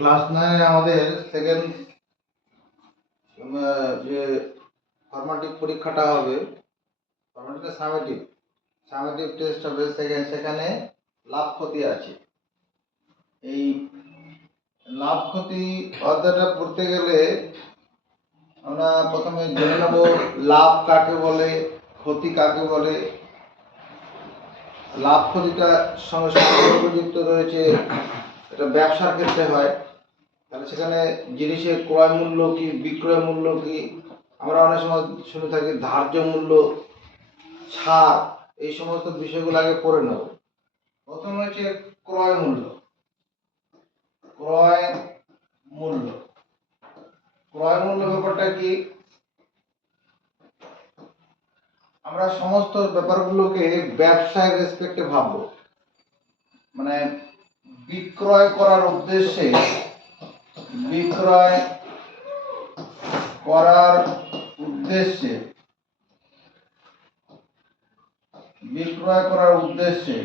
Class 9 আমাদের second যে formative পরীক্ষাটা হবে, ফর্মেটিভটা সামেটিভ টেস্ট হবে, সেখানে লাভ ক্ষতি আছে। এই লাভ ক্ষতি অধ্যায়টা পড়তে গেলে আমরা প্রথমে জেনে নেব লাভ কাকে বলে, ক্ষতি কাকে বলে। লাভ ক্ষতিটা সঙ্গে সম্পর্কযুক্ত রয়েছে, এটা ব্যবসার ক্ষেত্রে হয়। তাহলে সেখানে জিনিসের ক্রয় মূল্য কি, বিক্রয় মূল্য কি, আমরা অনেক সময় শুনে থাকি ধার্য মূল্য, ছাড়, এই সমস্ত বিষয়গুলো আগে পড়ে নেব। প্রথম হচ্ছে ক্রয় মূল্য। ক্রয় মূল্য ক্রয় মূল্য ব্যাপারটা কি? আমরা সমস্ত ব্যাপারগুলোকে ব্যবসায়ের রেসপেক্টে ভাববো, মানে বিক্রয় করার উদ্দেশ্যে বিক্রয় করার উদ্দেশ্যে বিক্রয় করার উদ্দেশ্যে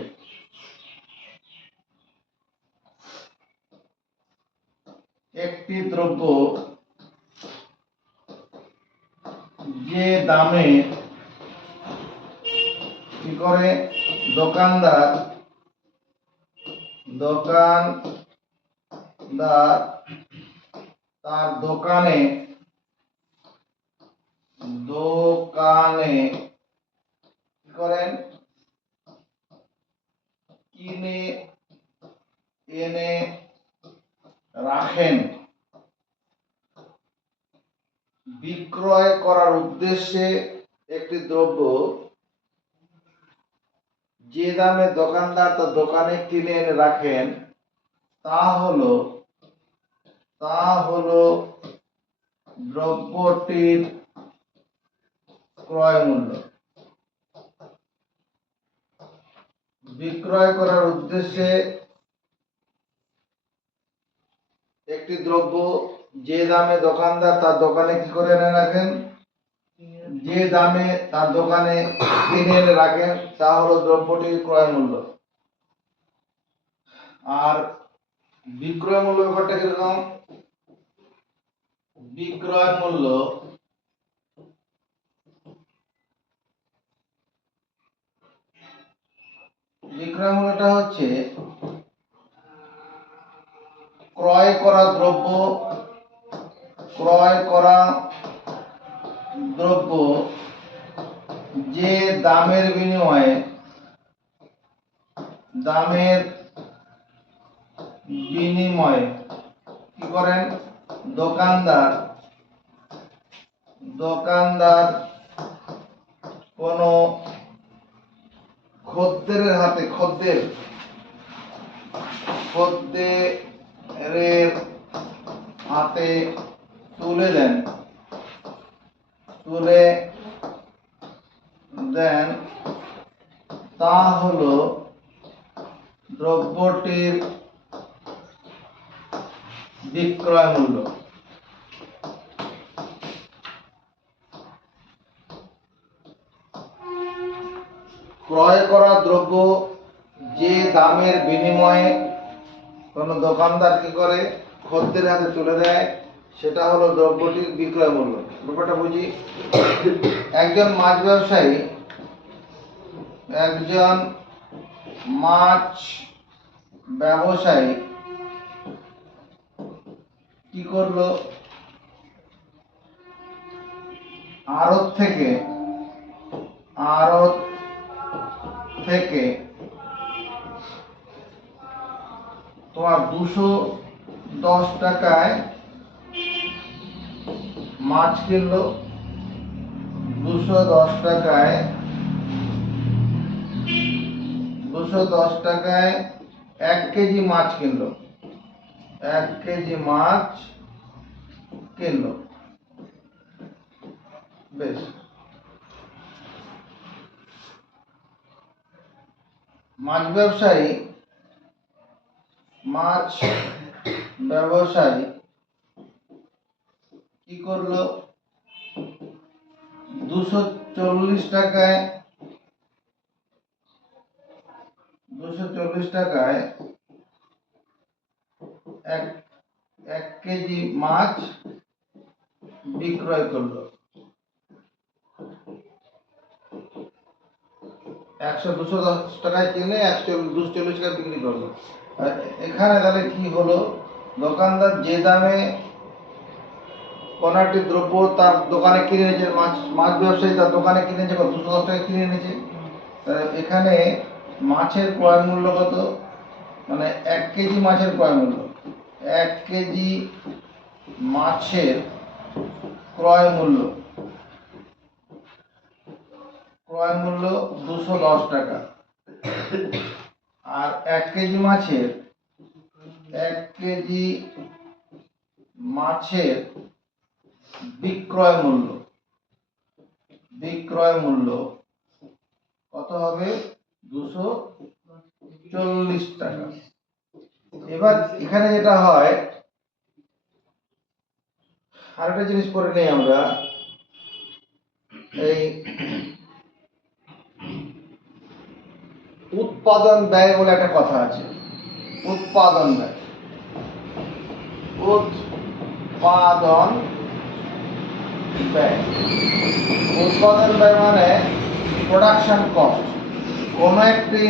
একটি দ্রব্য যে দামে কি করে দোকানদার তার দোকানে কি করেন, কিনে এনে রাখেন। বিক্রয় করার উদ্দেশ্যে একটি দ্রব্য যে দামে দোকানদার তার দোকানে কিনে এনে রাখেন, তা হলো দ্রব্যটির ক্রয় মূল্য। বিক্রয় করার উদ্দেশ্যে একটি দ্রব্য যে দামে দোকানদার তার দোকানে কি করে এনে রাখেন, যে দামে তার দোকানে কিনে এনে রাখেন, তা হলো দ্রব্যটির ক্রয় মূল্য। আর বিক্রয় মূল্য ব্যাপারটা কিরকম? বিক্রয় মূল্যটা হচ্ছে ক্রয় করা দ্রব্য যে দামের বিনিময়ে কি করেন দোকানদার কোন খদ্দেরের হাতে তুলে দেন, তা হলো দ্রব্যটির বিক্রয় মূল্য। ক্রয় করা দ্রব্য যে দামের বিনিময়ে কোন দোকানদার কি করে খদ্দের হাতে তুলে দেয়, সেটা হলো দ্রব্যটির বিক্রয় মূল্য। ব্যাপারটা বুঝি। একজন মাছ ব্যবসায়ী কি করলো, আড়ত থেকে তোমার 210 টাকায় মাছ কিনলো, 210 টাকায় 1 কেজি মাছ কিনলো, 1 কেজি মাছ কিনলো। বেশ, মাছ ব্যবসায়ী কি করলো, 240 টাকায় 1 কেজি মাছ বিক্রয় করলো, 210 টাকায় কিনে 240 টাকা বিক্রি করলো। আর এখানে তাহলে কি হলো, দোকানদার যে দামে কোনো একটি দ্রব্য তার দোকানে কিনে এনেছে, মাছ ব্যবসায়ী তার দোকানে কিনেছে 210 টাকা কিনে এনেছে। এখানে মাছের ক্রয় মূল্য কত, মানে 1 কেজি মাছের ক্রয় মূল্য, 1 কেজি মাছের ক্রয় মূল্য 210 টাকা। আর 1 কেজি মাছের বিক্রয় মূল্য কত হবে, 240 টাকা। এবার এখানে যেটা হয়, আরেকটা জিনিস করে নেই আমরা, এই উৎপাদন ব্যয় বলে একটা কথা আছে। উৎপাদন ব্যয় মানে প্রোডাকশন কস্ট। কোন একটি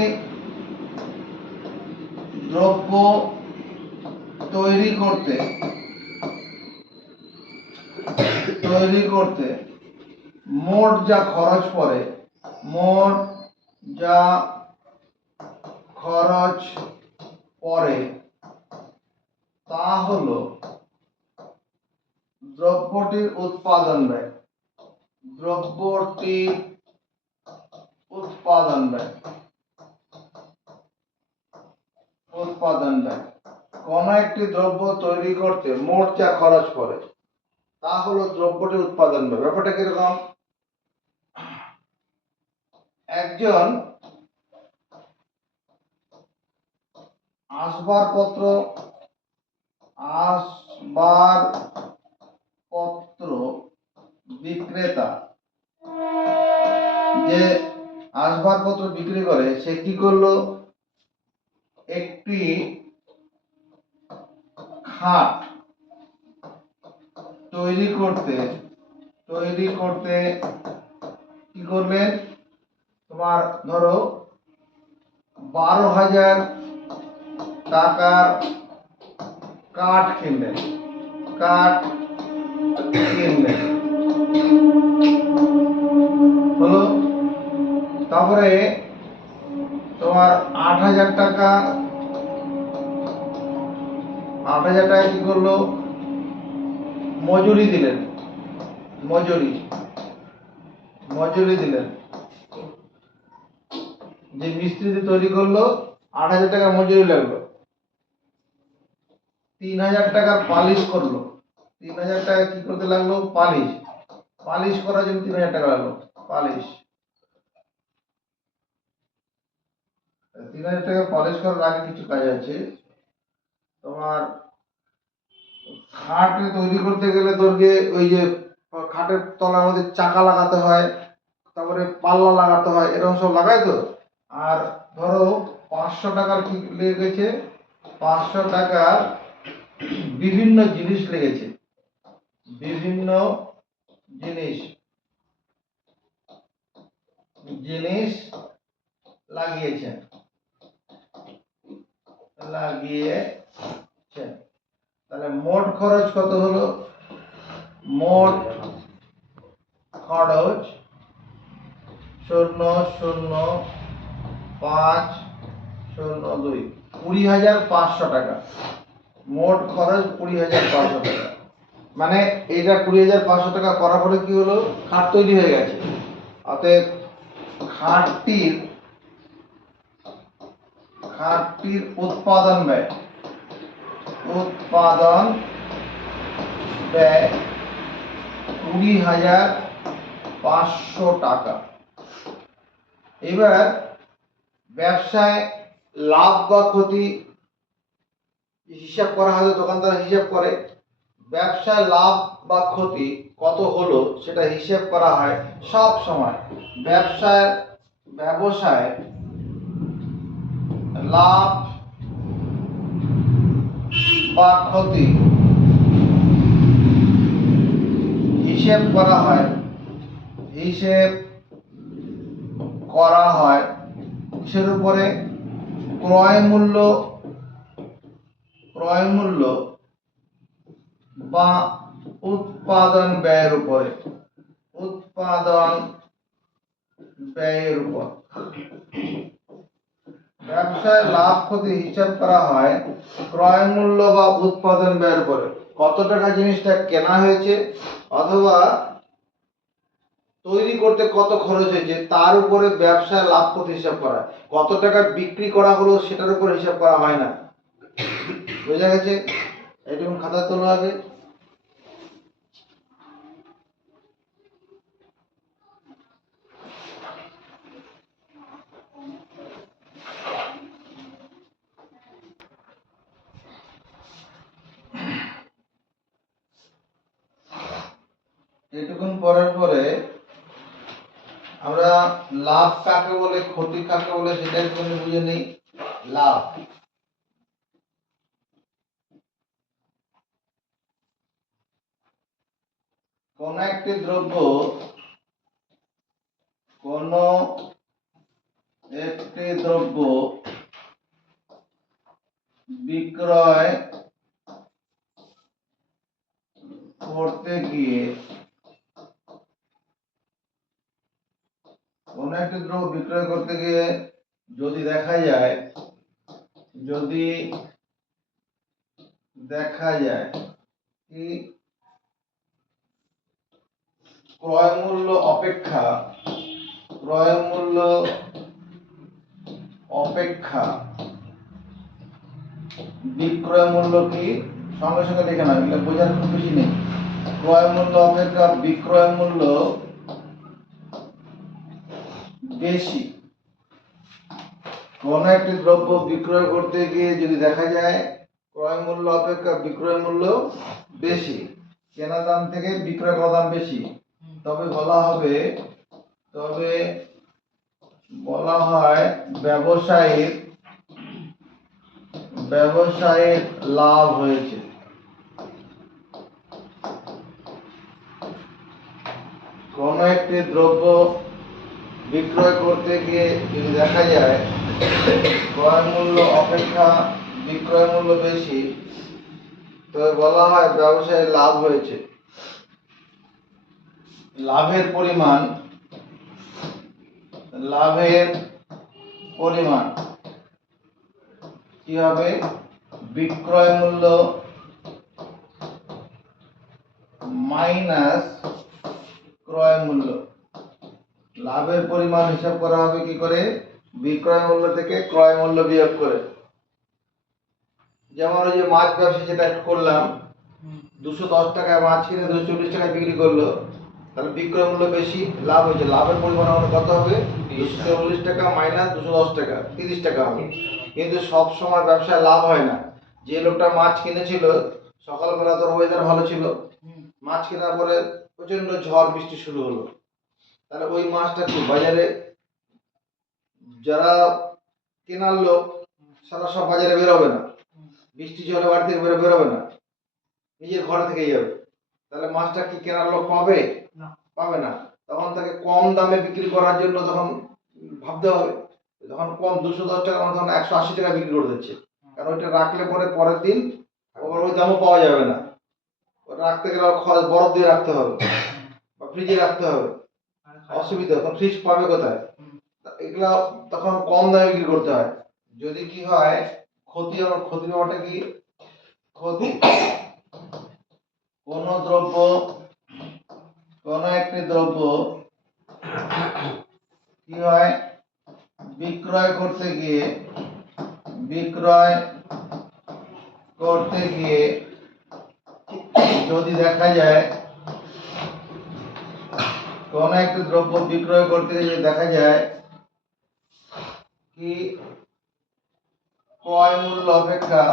দ্রব্য তৈরি করতে মোট যা খরচ পড়ে তা হলো দ্রব্যটির উৎপাদন ব্যয়। কোন একটি দ্রব্য তৈরি করতে মোট যা খরচ পড়ে তা হলো দ্রব্যটির উৎপাদন ব্যয়। ব্যাপারটা কিরকম, একজন আসবাবপত্র বিক্রেতা যে আসবাবপত্র বিক্রি করে, সে কি করলো, একটি খাট তৈরি করতে কি করলেন, তোমার ধরো 12,000 টাকার কাঠ কিনলেন, হলো। তারপরে তোমার 8,000 টাকা কি করলো, মজুরি দিলেন, যে মিস্ত্রি তৈরি করলো 8,000 টাকা মজুরি লাগলো। 3,000 টাকার পালিশ করলো, 3,000 টাকা কি করতে লাগলো, পালিশ করার জন্য 3,000 টাকা লাগলো, 3,000 টাকা পালিশ করার আগে কিছু কাজ আছে। তোমার খাট তৈরি করতে গেলে তোরকে ওই যে খাটের তলার মধ্যে চাকা লাগাতে হয়, তারপরে পাল্লা লাগাতে হয়, এরকম সব লাগাই তো। আর ধরো 500 টাকার কি লেগেছে, 500 টাকার বিভিন্ন জিনিস লেগেছে, লাগিয়েছেন। তাহলে মোট খরচ কত হলো, মোট খরচ 0,0502 20,500 টাকা। মোট খরচ 20,500 টাকা। মানে এটা 20,500 টাকা করার পরে কি হলো, খাট তৈরি হয়ে গেছে। অতএব খাটটির উৎপাদন ব্যয় 20,500 টাকা। এবার ব্যবসায় লাভ বা ক্ষতি হিসাব করা হয়, দোকানদার হিসাব করে ব্যবসায় লাভ বা ক্ষতি কত হলো সেটা হিসাব করা হয় সব সময়। ব্যবসায় লাভ বা ক্ষতি হিসেব করা হয়, হিসেব করা হয় কিসের উপরে? ক্রয় মূল্য বা উৎপাদন ব্যয়ের উপরে, উৎপাদন ব্যয়ের উপর। ব্যবসায় লাভ ক্ষতি হিসাব করা হয় ক্রয় মূল্য বা উৎপাদন ব্যয়ের উপরে। কত টাকা জিনিসটা কেনা হয়েছে অথবা তৈরি করতে কত খরচ হয়েছে তার উপরে ব্যবসায় লাভ ক্ষতি হিসাব করা হয়। কত টাকা বিক্রি করা হলো সেটার উপর হিসাব করা হয় না। বোঝা গেছে? এটুকু খাতা তোলো আগে। এটুকুন পড়ার পরে আমরা লাভ কাকে বলে ক্ষতি কাকে বলে সেটা একটু বুঝে নিই। লাভ, কোন একটি দ্রব্য বিক্রয় করতে গিয়ে যদি দেখা যায় কি ক্রয় মূল্য অপেক্ষা বিক্রয় মূল্য কি, সঙ্গে সঙ্গে দেখে না, এগুলো বোঝার খুব বেশি নেই। ক্রয় মূল্য অপেক্ষা বিক্রয় মূল্য বেশি। কোন একটি দ্রব্য বিক্রয় করতে গিয়ে যদি দেখা যায় ক্রয় মূল্য অপেক্ষা বিক্রয় মূল্য বেশি, কেনা দাম থেকে বিক্রয় করা দাম বেশি, তবে বলা হয় ব্যবসায়ীর লাভ হয়েছে। কোন একটি দ্রব্য বিক্রয় করতে গিয়ে যদি দেখা যায় ক্রয় মূল্য অপেক্ষা বিক্রয় মূল্য বেশি, তবে বলা হয় ব্যবসায়ীর লাভ হয়েছে। লাভের পরিমাণ কি হবে? বিক্রয় মূল্য মাইনাস ক্রয় মূল্য। লাভের পরিমাণ হিসাব করা হবে কি করে? বিক্রয় মূল্য থেকে ক্রয় মূল্য বিয়োগ করে। যেমন ওই যে মাছ ব্যবসা যেটা করলাম, 210 টাকায় মাছ কিনে 240 টাকায় বিক্রি করলো, তাহলে বিক্রয় মূল্য বেশি, লাভ হয়েছে। লাভের পরিমাণ আমাদের কত হবে? 240 টাকা মাইনাস 210 টাকা, 30 টাকা হবে। কিন্তু সব সময় ব্যবসায় লাভ হয় না। যে লোকটা মাছ কিনেছিল, সকালবেলা তোর ওয়েদার ভালো ছিল, মাছ কেনার পরে প্রচন্ড ঝড় বৃষ্টি শুরু হলো, তাহলে ওই মাছটা কি বাজারে যারা কেনার লোক সারা সব বাজারে বেরোবে না, বৃষ্টি জলে বাড়ি থেকে বেরোবে না, নিজের ঘরে থেকে যাবে, তাহলে মাছটা কি কেনার লোক পাবে? পাবে না। তখন তাকে কম দামে বিক্রি করার জন্য তখন ভাবতে হবে। তখন কম 210 টাকা তখন 180 টাকা বিক্রি করে দিচ্ছে, কারণ ওইটা রাখলে পরে পরের দিন ওই দামও পাওয়া যাবে না। রাখতে গেলে বরফ দিয়ে রাখতে হবে বা ফ্রিজে রাখতে হবে, অসুবিধা। তখন ফ্রিজ পাবে কোথায়? এগুলা তখন কম দামে বিক্রি করতে হয়। যদি কি হয় ক্ষতি ব্যাপারটা কি? ক্ষতি, কোন একটি দ্রব্য কি হয় বিক্রয় করতে গিয়ে যদি দেখা যায় কোন একটি দ্রব্য বিক্রয় করতে গিয়ে দেখা যায় কি ক্রয় মূল্য অপেক্ষা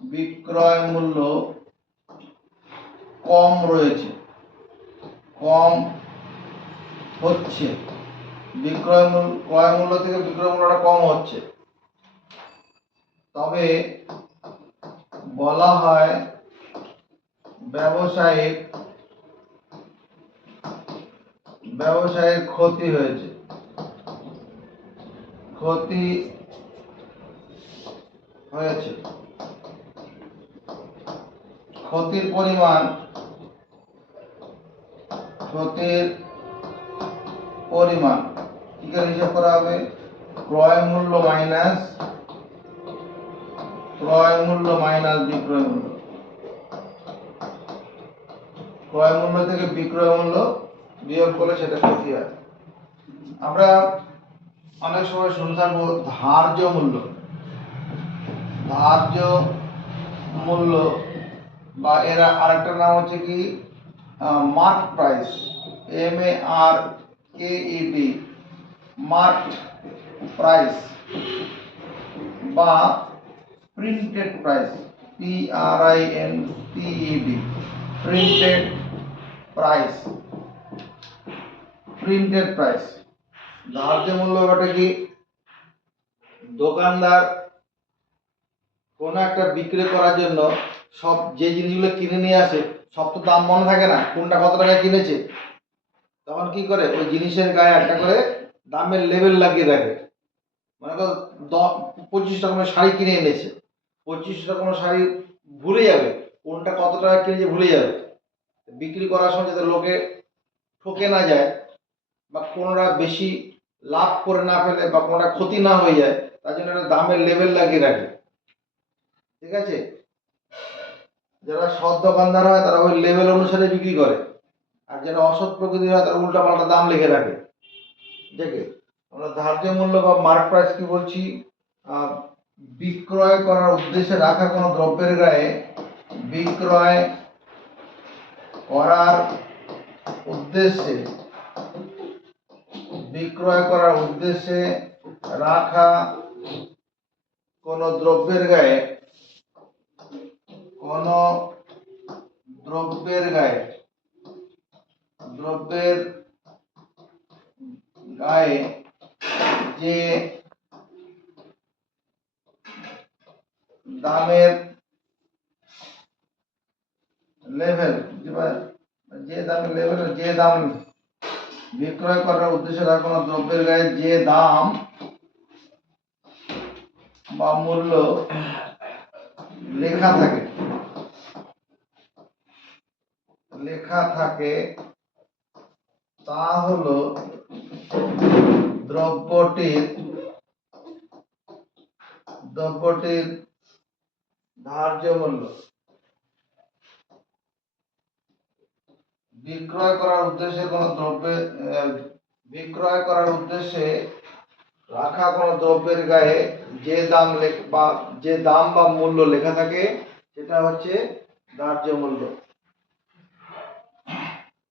বিক্রয় মূল্য কম হচ্ছে, ক্রয় মূল্য থেকে বিক্রয় মূল্যটা কম হচ্ছে, তবে বলা হয় ব্যবসায়িক ক্ষতি হয়েছে। ক্ষতির পরিমাণ কি করে হিসাব করা হবে? ক্রয় মূল্য মাইনাস বিক্রয় মূল্য। ক্রয় মূল্য থেকে বিক্রয় মূল্য বিয়োগ করলে সেটা ক্ষতি হয়। আমরা অনেক সময় শুনে থাকবো ধার্য মূল্য বা এর আরেকটা নাম হচ্ছে কি mark price, MARKED, mark price বা printed price, PRINTED, printed price. ধার্য মূল্য ব্যাপারটা কি? দোকানদার কোন একটা বিক্রি করার জন্য সব যে জিনিসগুলো কিনে নিয়ে আসে সব তো দাম মনে থাকে না, কোনটা কত টাকায় কিনেছে। তখন কি করে, ওই জিনিসের গায়ে একটা করে দামের লেবেল লাগিয়ে রাখে। মনে করো 25 রকমের শাড়ি কিনে এনেছে, 25 রকমের শাড়ি ভুলে যাবে কোনটা কত টাকা কিনেছে, ভুলে যাবে। বিক্রি করার সময় যাতে লোকে ঠকে না যায় বা কোনটা বেশি লাভ করে না ফেলে বা কোনটা ক্ষতি না হয়ে যায়, তার জন্য একটা দামের লেবেল লাগিয়ে রাখে। ঠিক আছে, যারা সৎ দোকানদার হয় তারা ওই লেভেল অনুসারে বিক্রি করে, আর যারা অসৎ প্রকৃতির হয় তারা উল্টা পাল্টা দাম লিখে রাখে। দেখে আমরা ধার্য মূল্য বা মার্ক প্রাইস কি বলছি? বিক্রয় করার উদ্দেশ্যে রাখা কোনো দ্রব্যের গায়ে বিক্রয় করার উদ্দেশ্যে রাখা কোনো দ্রব্যের গায়ে যে দামের লেভেল, যে দাম বিক্রয় করার উদ্দেশ্যে রাখা কোনো দ্রব্যের গায়ে যে দাম বা মূল্য লেখা থাকে তা হলো দ্রব্যটির ধার্য মূল্য। বিক্রয় করার উদ্দেশ্যে রাখা কোনো দ্রব্যের গায়ে যে দাম বা মূল্য লেখা থাকে সেটা হচ্ছে ধার্য মূল্য।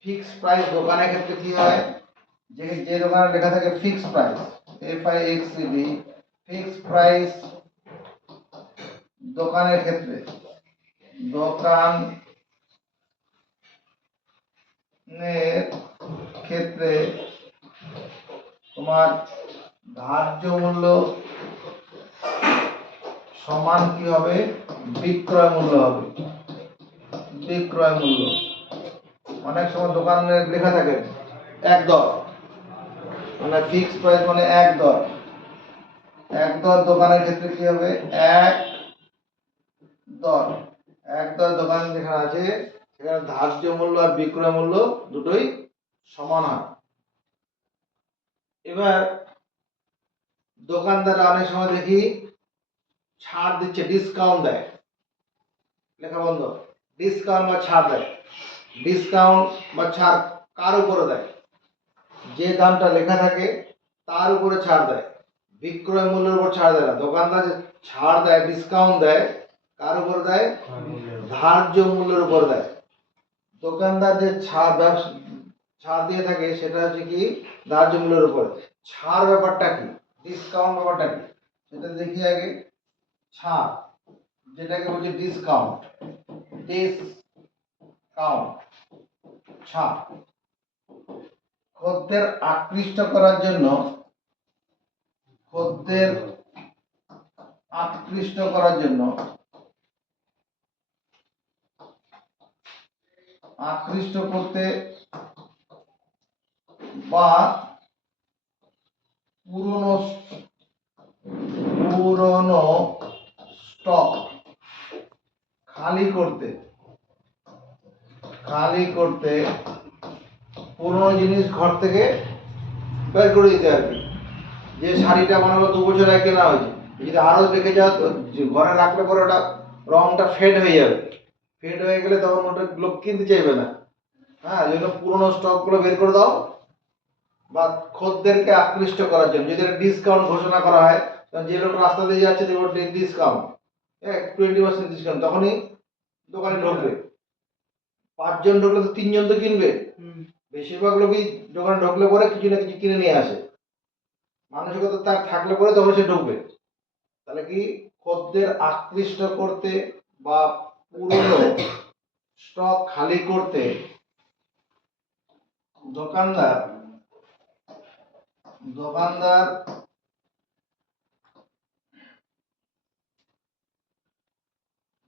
ফিক্সড প্রাইস দোকানের ক্ষেত্রে কি হয়? যে দোকানে লেখা থাকে fixed price, FIXED, fixed price দোকানের ক্ষেত্রে তোমার ধার্য মূল্য সমান কি হবে? বিক্রয় মূল্য হবে। অনেক সময় দোকানে লেখা থাকে এক দর, মানে ফিক্সড প্রাইস মানে এক দর। দোকানের ক্ষেত্রে কি হবে? এক দর দোকান যেখানে আছে সেখানে ধার্য মূল্য আর বিক্রয় মূল্য দুটোই সমান হয়। এবার দোকানদাররা অনেক সময় দেখি ছাড় দিচ্ছে, ডিসকাউন্ট দেয়, লেখা বন্ধ, ডিসকাউন্ট বা ছাড় দেয়। ডিসকাউন্ট বা ছাড় কার উপরে দেয়? যে দামটা লেখা থাকে তার উপরে ছাড় দেয়, বিক্রয় মূল্যের উপর ছাড় দেয় না। দোকানদার যে ছাড় দেয়, ডিসকাউন্ট দেয়, কার উপর দেয়? ধার্য মূল্যের উপর দেয়। দোকানদার যে ছাড় দিয়ে থাকে সেটা হচ্ছে কি? ধার্য মূল্যের উপর। ছাড় ব্যাপারটা কি, ডিসকাউন্ট ব্যাপারটা কি, সেটা দেখি আগে। ছাড় যেটাকে বলছে ডিসকাউন্ট, ছাড় খদ্দের আকৃষ্ট করার জন্য খদ্দের আকৃষ্ট করার জন্য আকৃষ্ট করতে বা পুরনো স্টক খালি করতে পুরনো জিনিস ঘর থেকে বের করে দিতে আর কি। যে শাড়িটা মনে করো 2 বছর আগে কেনা হয়েছে, যদি আরো রেখে যাও তো ঘরে রাখলে পরে ওটা রংটা ফেড হয়ে যাবে, ফেড হয়ে গেলে তখন ওটা লোক কিনতে চাইবে না। হ্যাঁ, এই জন্য পুরনো স্টকগুলো বের করে দাও। বা খদ্দেরকে আকৃষ্ট করার জন্য যদি একটা ডিসকাউন্ট ঘোষণা করা হয়, যে লোক রাস্তা দিয়ে যাচ্ছে দেখবো ডিসকাউন্ট 20% ডিসকাউন্ট, তখনই দোকানে ঢুকবে। 5 জন ঢুকলে তো 3 জন তো কিনবে। বেশিরভাগ লোকই দোকানে ঢুকলে পরে কিছু না কিছু কিনে নিয়ে আসে, মানসিকতা তার থাকলে পরে তখন সে ঢুকবে। তাহলে কি খদ্দের আকৃষ্ট করতে বা পুরনো স্টক খালি করতে দোকানদার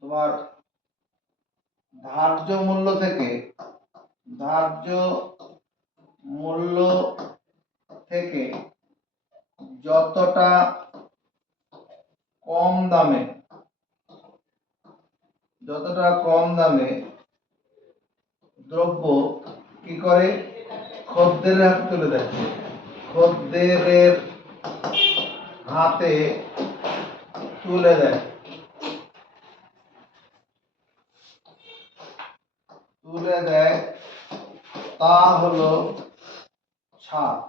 তোমার ধার্য মূল্য থেকে যতটা কম দামে দ্রব্য কি করে খদ্দের হাতে তুলে দেয়। খদ্দেরের হাতে তুলে দেয় তা হলো ছাড়।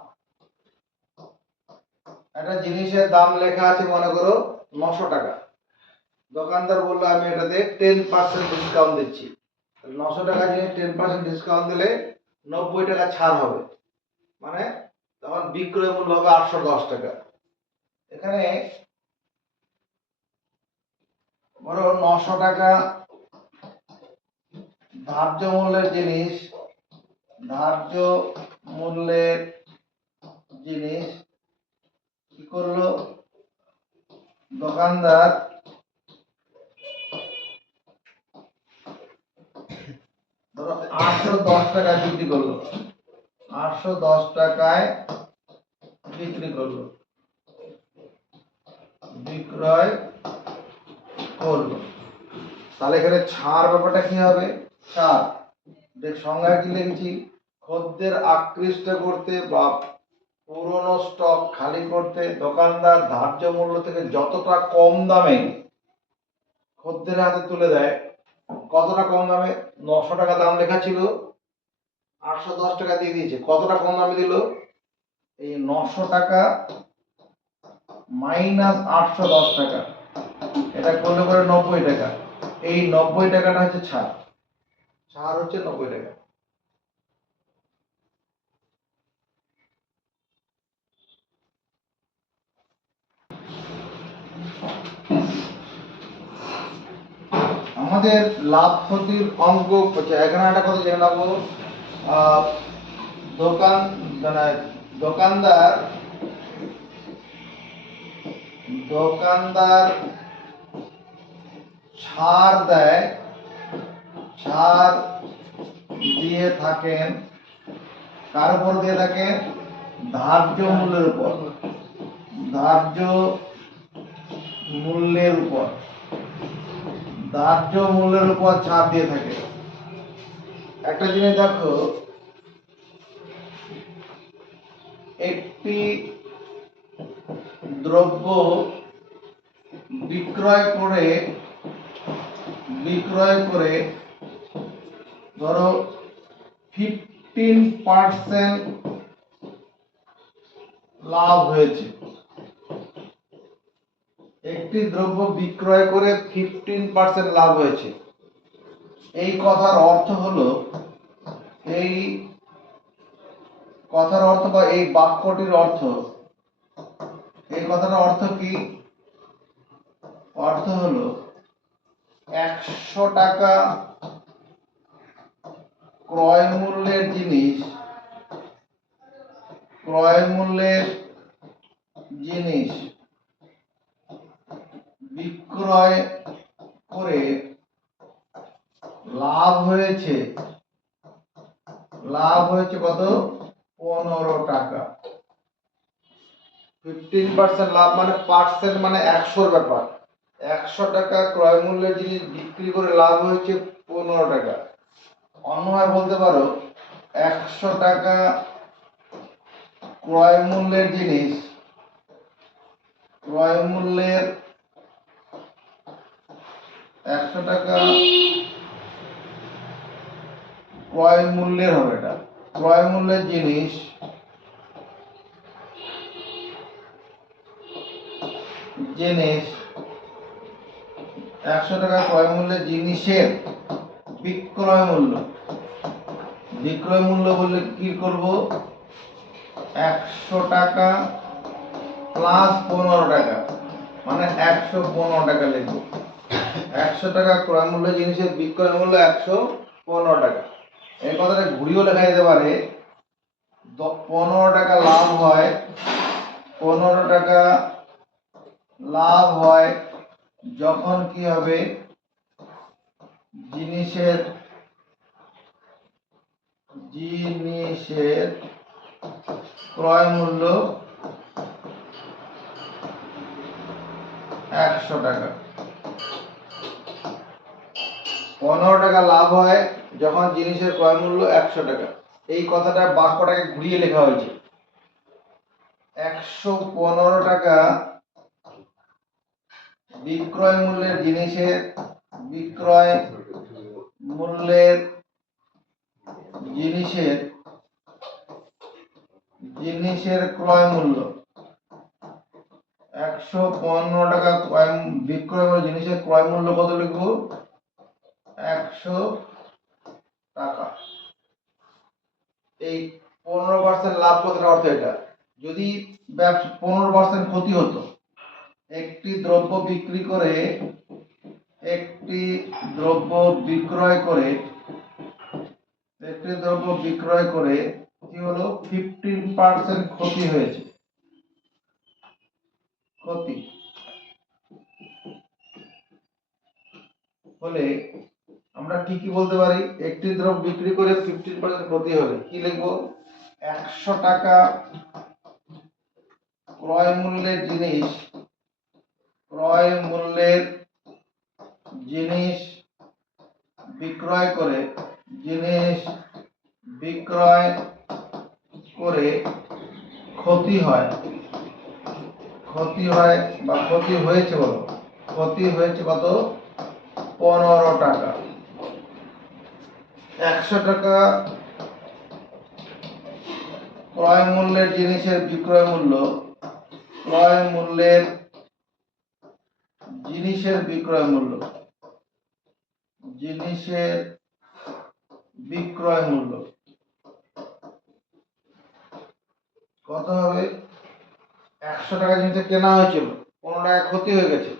একটা জিনিসের দাম লেখা আছে মনে করো 900 টাকা, দোকানদার বললো আমি এটাতে 10% ডিসকাউন্ট দিচ্ছি। 900 টাকা জিনিস 10% ডিসকাউন্ট দিলে 90 টাকা ছাড় হবে, মানে তখন বিক্রয় মূল্য হবে 810 টাকা। এখানে ধরো 900 টাকা ধার্য মূল্যের জিনিস কি করলো দোকানদার, ধরো 810 টাকায় বিক্রি করলো, 810 টাকায় বিক্রয় করলো। তাহলে এখানে ছাড় ব্যাপারটা কি হবে? ছাড় দেখ সংজ্ঞা কি লিখেছি, খদ্দের আকৃষ্ট করতে বা পুরনো স্টক খালি করতে দোকানদার ধার্য মূল্য থেকে যতটা কম দামে খদ্দের হাতে তুলে দেয়। কতটা কম দামে? 900 টাকা দাম লেখা ছিল, 810 টাকা দিয়ে দিয়েছে। কতটা কম দামে দিল? এই 900 টাকা মাইনাস 810 টাকা, এটা করলে পরে 90 টাকা। এই 90 টাকাটা হচ্ছে ছাড়, হচ্ছে 90 টাকা। আমাদের লাভ ক্ষতির অঙ্ক এখানে একটা কথা জেনে নেবো। দোকানদার ছাড় দিয়ে থাকেন, কার উপর দিয়ে থাকেন? ধার্য মূল্যের উপর ছাড় দিয়ে থাকে। একটা জিনিস দেখো, একটি দ্রব্য বিক্রয় করে ধরো 15% লাভ হয়েছে। একটি দ্রব্য বিক্রয় করে 15% লাভ হয়েছে। এই কথার অর্থ হলো, বা এই বাক্যটির অর্থ, এই কথাটার অর্থ কি? অর্থ হলো 100 টাকা ক্রয় মূল্যের জিনিস ক্রয় মূল্যের জিনিস বিক্রয় করে লাভ হয়েছে কত? 15 টাকা। 15% লাভ মানে পার্সেন্ট মানে 100 ব্যাপার। 100 টাকা ক্রয় মূল্যের জিনিস বিক্রি করে লাভ হয়েছে 15 টাকা। অন্যভাবে বলতে পারো 100 টাকা ক্রয় মূল্যের জিনিস ক্রয় মূল্যের 100 টাকা ক্রয় মূল্যের হবে এটা। ক্রয় মূল্যের জিনিস জিনিস 100 টাকা ক্রয় মূল্যের জিনিসের বিক্রয় মূল্য বললে কি করব? 100 টাকা প্লাস 15 টাকা মানে 115 টাকা লিখব। 100 টাকা ক্রয় মূল্য জিনিসের বিক্রয় মূল্য 115 টাকা। এই কথাটা ঘুরিয়েও লেখা যেতে পারে 15 টাকা লাভ হয় 15 টাকা লাভ হয় যখন কি হবে? জিনিসের ক্রয় মূল্য 100 টাকা। 15 টাকা লাভ হয় যখন জিনিসের ক্রয় মূল্য 100 টাকা। এই কথাটা বাক্যটাকে ঘুরিয়ে লেখা হয়েছে 115 টাকা বিক্রয় মূল্যের জিনিসের ক্রয় মূল্য 115 টাকা বিক্রয় মূল্য জিনিসের ক্রয় মূল্য কত লিখব? 100 টাকা। এই 15% লাভ কথার অর্থ এটা। যদি 15% ক্ষতি হতো, একটি দ্রব্য বিক্রয় করে কি হলো? 15% ক্ষতি হয়েছে। ক্ষতি হলে আমরা কি বলতে পারি? একটি দ্রব্য বিক্রি করে 15% ক্ষতি হলে কি লিখবো? 100 টাকা ক্রয় মূল্যের জিনিস বিক্রয় করে ক্ষতি হয়েছে কত? 15 টাকা। 100 টাকা ক্রয় মূল্যের জিনিসের বিক্রয় মূল্য কত হবে? 100 টাকা জিনিসটা কেনা হয়েছিল, 15 টাকা ক্ষতি হয়ে গেছে,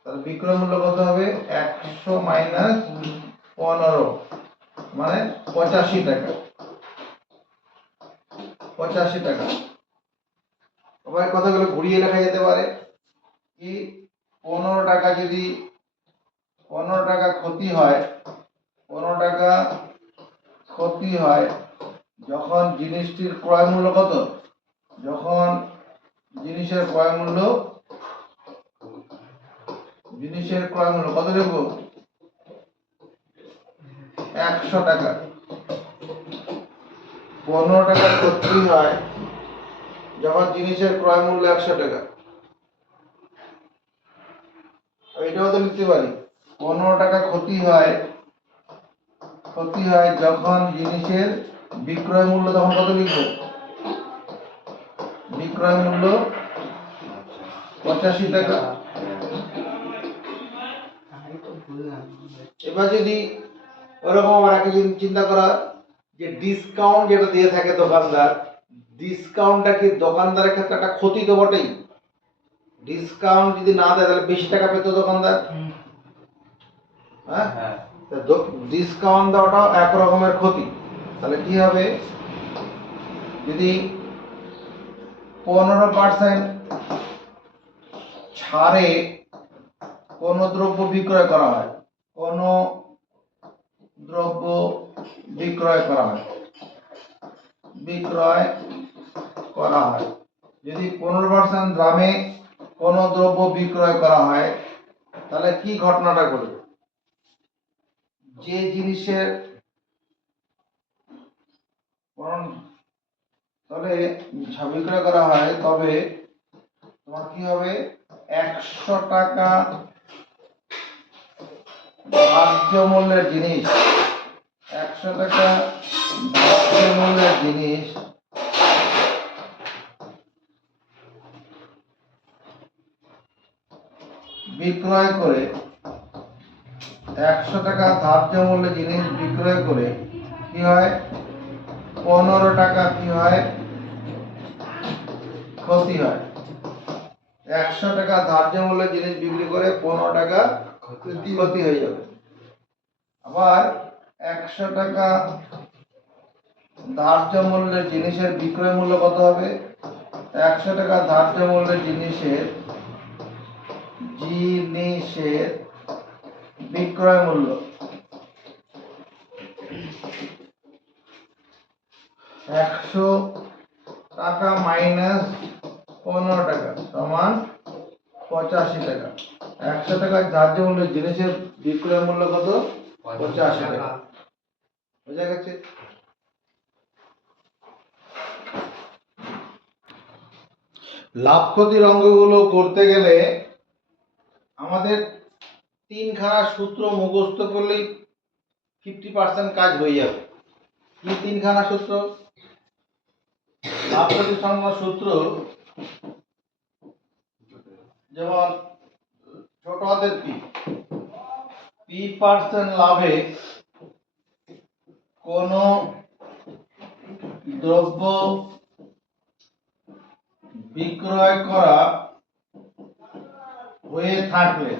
তাহলে বিক্রয় মূল্য কত হবে? 100 মাইনাস 15 মানে 85 টাকা। 85 টাকা। আবার কথাগুলো ঘুরিয়ে লেখা যেতে পারে কি? 15 টাকা যদি 15 টাকা ক্ষতি হয় যখন জিনিসটির ক্রয় মূল্য কত? যখন জিনিসের ক্রয় মূল্য কত লিখবো? 100 টাকা। 15 টাকা ক্ষতি হয় যখন জিনিসের ক্রয় মূল্য 100 টাকা। এটাও তো লিখতে পারি 15 টাকা ক্ষতি হয় যখন জিনিসের বিক্রয় মূল্য, তখন কত লিখবো? বিক্রয় মূল্য 85 টাকা। এবার যদি ওরকম আমরা কি চিন্তা করা যে ডিসকাউন্ট যেটা দিয়ে থাকে দোকানদার, ডিসকাউন্টটা কি দোকানদারের ক্ষেত্রে একটা ক্ষতি তো বটেই। ডিসকাউন্ট যদি না দেয় তাহলে বেশি টাকা পেত দোকানদার। হ্যাঁ, ডিসকাউন্ট দেওয়াটাও এক রকমের ক্ষতি। তাহলে কি হবে? যদি 15% ছাড়ে কোন দ্রব্য বিক্রয় করা হয়, কোন দ্রব্য বিক্রয় করা হয়, যদি 15% দামে কোন দ্রব্য বিক্রয় করা হয়, তাহলে কি ঘটনাটা ঘটবে? যে জিনিসের তাহলে বিক্রয় করা হয়, তবে তোমার কি হবে, 100 টাকা ধার্য মূল্যের জিনিস, 100 টাকা ধার্য মূল্যের জিনিস বিক্রয় করে, 100 টাকা ধার্য মূল্যের জিনিস বিক্রয় করে কি হয়, 15 টাকা কি হয়, ক্ষতি হয়। 100 টাকা ধার্য মূল্যের জিনিস বিক্রি করে 15 টাকা ক্ষতি হয়ে যাবে। আবার 100 টাকা ধার্য মূল্যের জিনিসের বিক্রয় মূল্য কত হবে? 100 টাকা ধার্য মূল্যের জিনিসের বিক্রয় মূল্য 100 টাকা মাইনাস 15 টাকা সমান 85 টাকা। 100 টাকা ধার্য মূল্যের জিনিসের বিক্রয় মূল্য কত? 85 টাকা। বোঝা গেছে? লাভ ক্ষতির অঙ্কগুলো করতে গেলে আমাদের 3খানা সূত্র মুখস্থ করলেই 50% কাজ হয়ে যাবে। কি 3খানা সূত্র? লাভ ক্ষতি সংক্রান্ত সূত্র, যেমন ছোট হাতের P% লাভে কোন দ্রব্য বিক্রয় করা হয়ে থাকলে,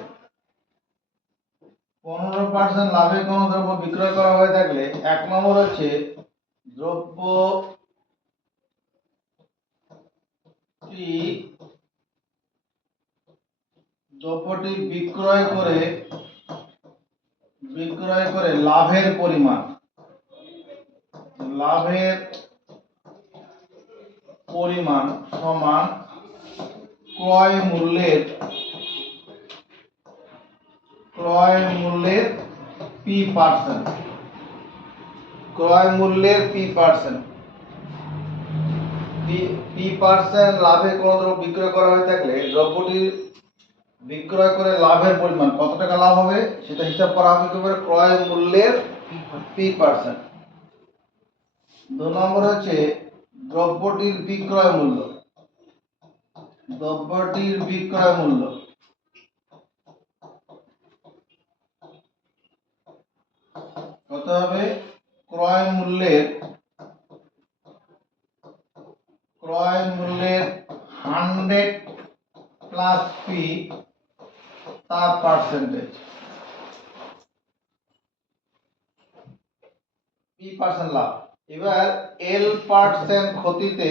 15% লাভে কোন দ্রব্য বিক্রয় করা হয়ে থাকলে, 1 নম্বর হচ্ছে দ্রব্যটি বিক্রয় করে লাভের পরিমাণ সমান ক্রয় মূল্যের P%। ক্রয় মূল্যের P%। P% লাভে কোন দ্রব্য বিক্রয় করা হয়ে থাকলে দ্রব্যটি বিক্রয় করে লাভের পরিমাণ কত টাকা লাভ হবে সেটা হিসাব করা হবে কি করে, ক্রয় মূল্যের P%। 2 নম্বর হচ্ছে দ্রব্যটির বিক্রয় মূল্য। কত হবে? ক্রয় মূল্যের 100 প্লাস P তার পার্সেন্টেজ। P% লাভ। এবার L% ক্ষতিতে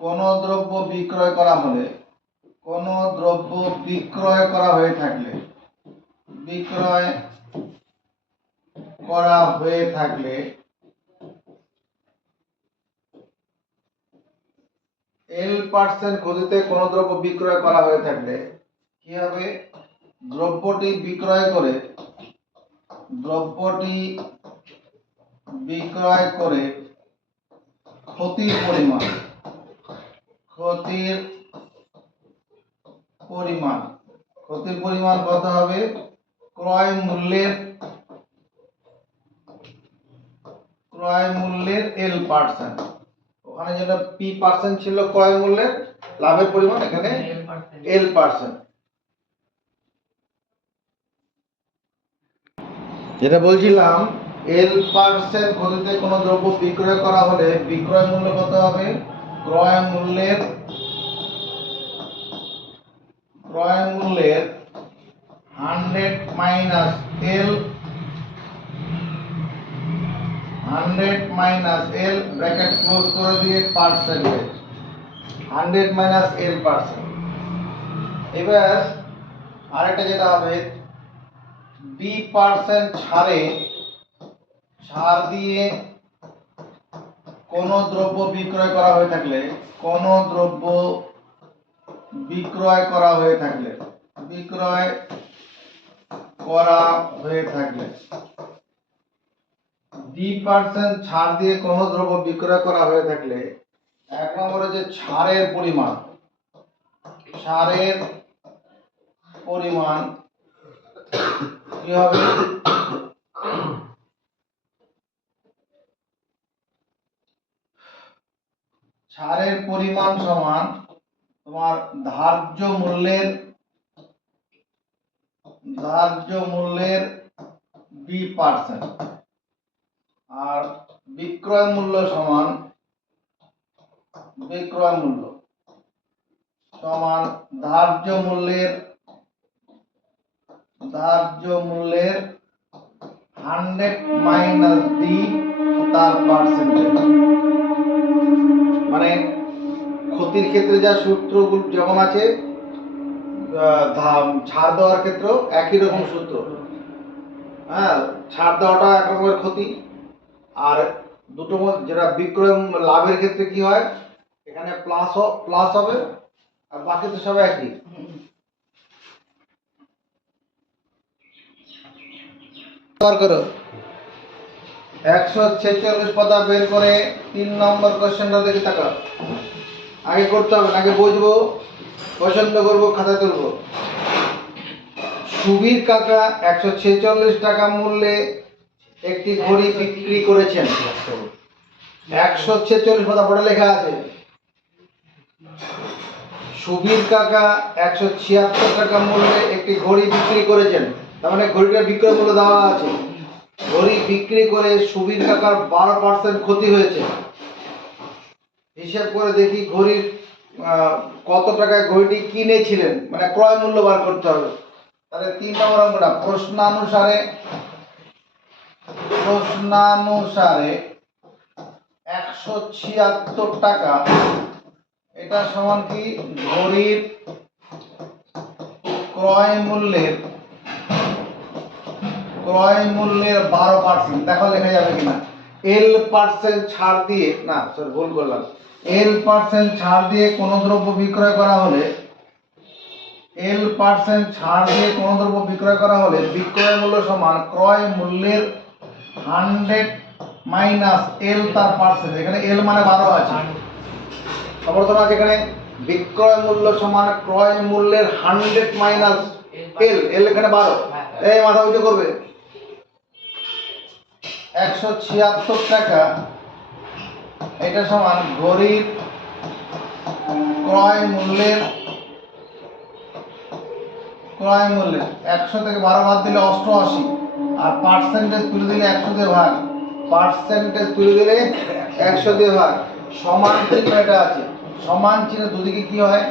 কোন দ্রব্য বিক্রয় করা হয়ে থাকলে, L% ক্ষতিতে কোন দ্রব্য বিক্রয় করা হয়ে থাকলে কি হবে? দ্রব্যটি বিক্রয় করে ক্ষতির পরিমাণ কত হবে? ক্রয় মূল্যের L%। ওখানে যেটা P% ছিল ক্রয় মূল্যের লাভের পরিমাণ, এখানে L%। যেটা বলছিলাম, L% ক্ষতিতে কোন দ্রব্য বিক্রয় করা হলে বিক্রয় মূল্য কত হবে? ক্রয় মূল্যের 100 minus 100 minus L bracket close করে দিয়ে পার্সেন্টেজ 100 মাইনাস এল পার্সেন্ট। এবার আরেকটা যেটা হবে বি পার্সেন্ট ছাড় দিয়ে কোন দ্রব্য বিক্রয় করা হয়ে থাকলে ডি পার্সেন্ট ছাড় দিয়ে কোনো দ্রব্য বিক্রয় করা হয়ে থাকলে এক নম্বরে যে ছাড়ের পরিমাণ কি হবে ছাড়ের পরিমাণ সমান তোমার ধার্য মূল্যের বি পার্সেন্ট আর বিক্রয় মূল্য সমান ধার্য মূল্যের 100 মাইনাস ডি তার পার্সেন্টেজ। মানে ক্ষতির ক্ষেত্রে যা সূত্রগুলো যেমন আছে ছাড় দেওয়ার ক্ষেত্রেও একই রকম সূত্র। হ্যাঁ, ছাড় দেওয়াটা এক রকমের ক্ষতি, আর দুটো যেটা বিক্রয় লাভের ক্ষেত্রে কি হয়, এখানে প্লাস হবে আর বাকি তো সব একই। করো 146 পাতা বের করে 3 নম্বর কোশ্চেনটা দেখে তাকাও। আগে করতে হবে, আগে বুঝবো, পছন্দ করবো, খাতায় তুলবো। সুবীর কাকা 146 টাকা মূল্যে একটি ঘড়ি বিক্রি করেছেন। 146 পাতা পড়ে লেখা আছে। সুবীর কাকা 176 টাকা মূল্যে একটি ঘড়ি বিক্রি করেছেন, তার মানে ঘড়িটার বিক্রয় মূল্য দেওয়া আছে। ঘড়ি বিক্রি করে সুবীর কাকার 12% ক্ষতি হয়েছে। হিসাব করে দেখি ঘড়ির কত টাকায় ঘড়িটি কিনেছিলেন, মানে ক্রয় মূল্য বার করতে হবে। তাহলে 3 নম্বর অঙ্কটা প্রশ্নানুসারে 176 টাকা, এটা সমান কি ঘড়ির ক্রয় মূল্যের 12%। দেখো লেখা যাবে কিনা। এল পার্সেন্ট ছাড় দিয়ে, না সরি ভুল করলাম, এল পার্সেন্ট ছাড় দিয়ে কোন দ্রব্য বিক্রয় করা হলে বিক্রয় মূল্য সমান ক্রয় মূল্যের 100 মাইনাস এল তার পার্সেন্ট। এখানে এল মানে 12 আছে, সমর্থন আছে এখানে। বিক্রয় মূল্য সমান ক্রয় মূল্যের 100 মাইনাস এল এখানে 12। এই মাথা উঁচু করবে। 176 টাকা এটা সমান ঘড়ির ক্রয় মূল্যের 100 থেকে 12 বাদ দিলে 88, আর পার্সেন্টেজ তুলে দিলে 100 দিয়ে ভাগ, সমান চিহ্ন এটা আছে। সমান চিহ্ন দুদিকে কি হয়,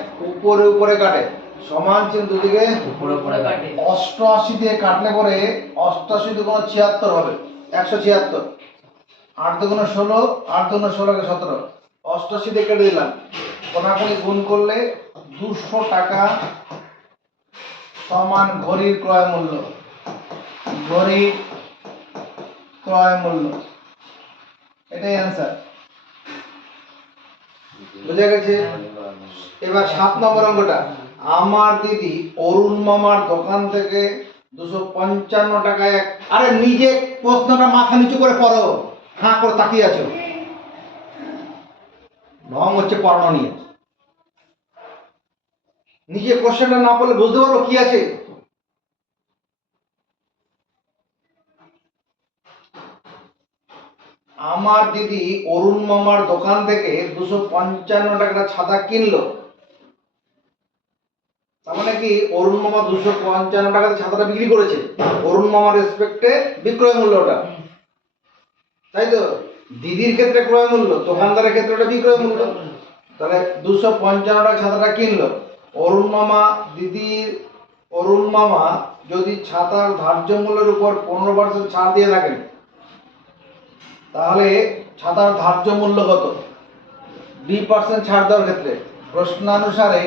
উপরে কাটে। সমান চিহ্ন দুদিকে উপরে কাটে। 88 দিয়ে কাটলে পরে 88 দুগুণ 76 হবে, 176। 8 দুগুণ 16, 8 দুগুণ 16 কে 17, 88 দিয়ে কেটে দিলাম। কোনাকুনি গুণ করলে 200 টাকা সমান ঘড়ির ক্রয় মূল্য। এটাই অ্যান্সার। বুঝা গেছে? এবার 7 নম্বর অঙ্কটা, আমার দিদি অরুণ মামার দোকান থেকে 255 টাকায় আরে নিজে প্রশ্নটা মাথা নিচু করে পড়ো, হাঁ করে তাকিয়ে আছো, ঢং হচ্ছে পড়ানো নিয়ে। নিজে কোশ্চেনটা না পড়লে বুঝতে পারবো কি আছে। আমার দিদি অরুণ মামার দোকান থেকে 255 টাকার ছাতা কিনলো। তার মানে কি অরুণ মামা 255 টাকাতে ছাতাটা বিক্রি করেছে, অরুণ মামার রেসপেক্টে বিক্রয় মূল্যটা, তাই তো। দিদির ক্ষেত্রে ক্রয় মূল্য, দোকানদারের ক্ষেত্রে ওটা বিক্রয় মূল্য। তাহলে 255 টাকা ছাতাটা কিনলো অরুণ মামা যদি ছাতার ধার্য মূল্যের উপর 15% ছাড় দিয়ে থাকেন, তাহলে ছাতার ধার্য মূল্য কত? 2% ছাড় দেওয়ার ক্ষেত্রে প্রশ্নানুসারে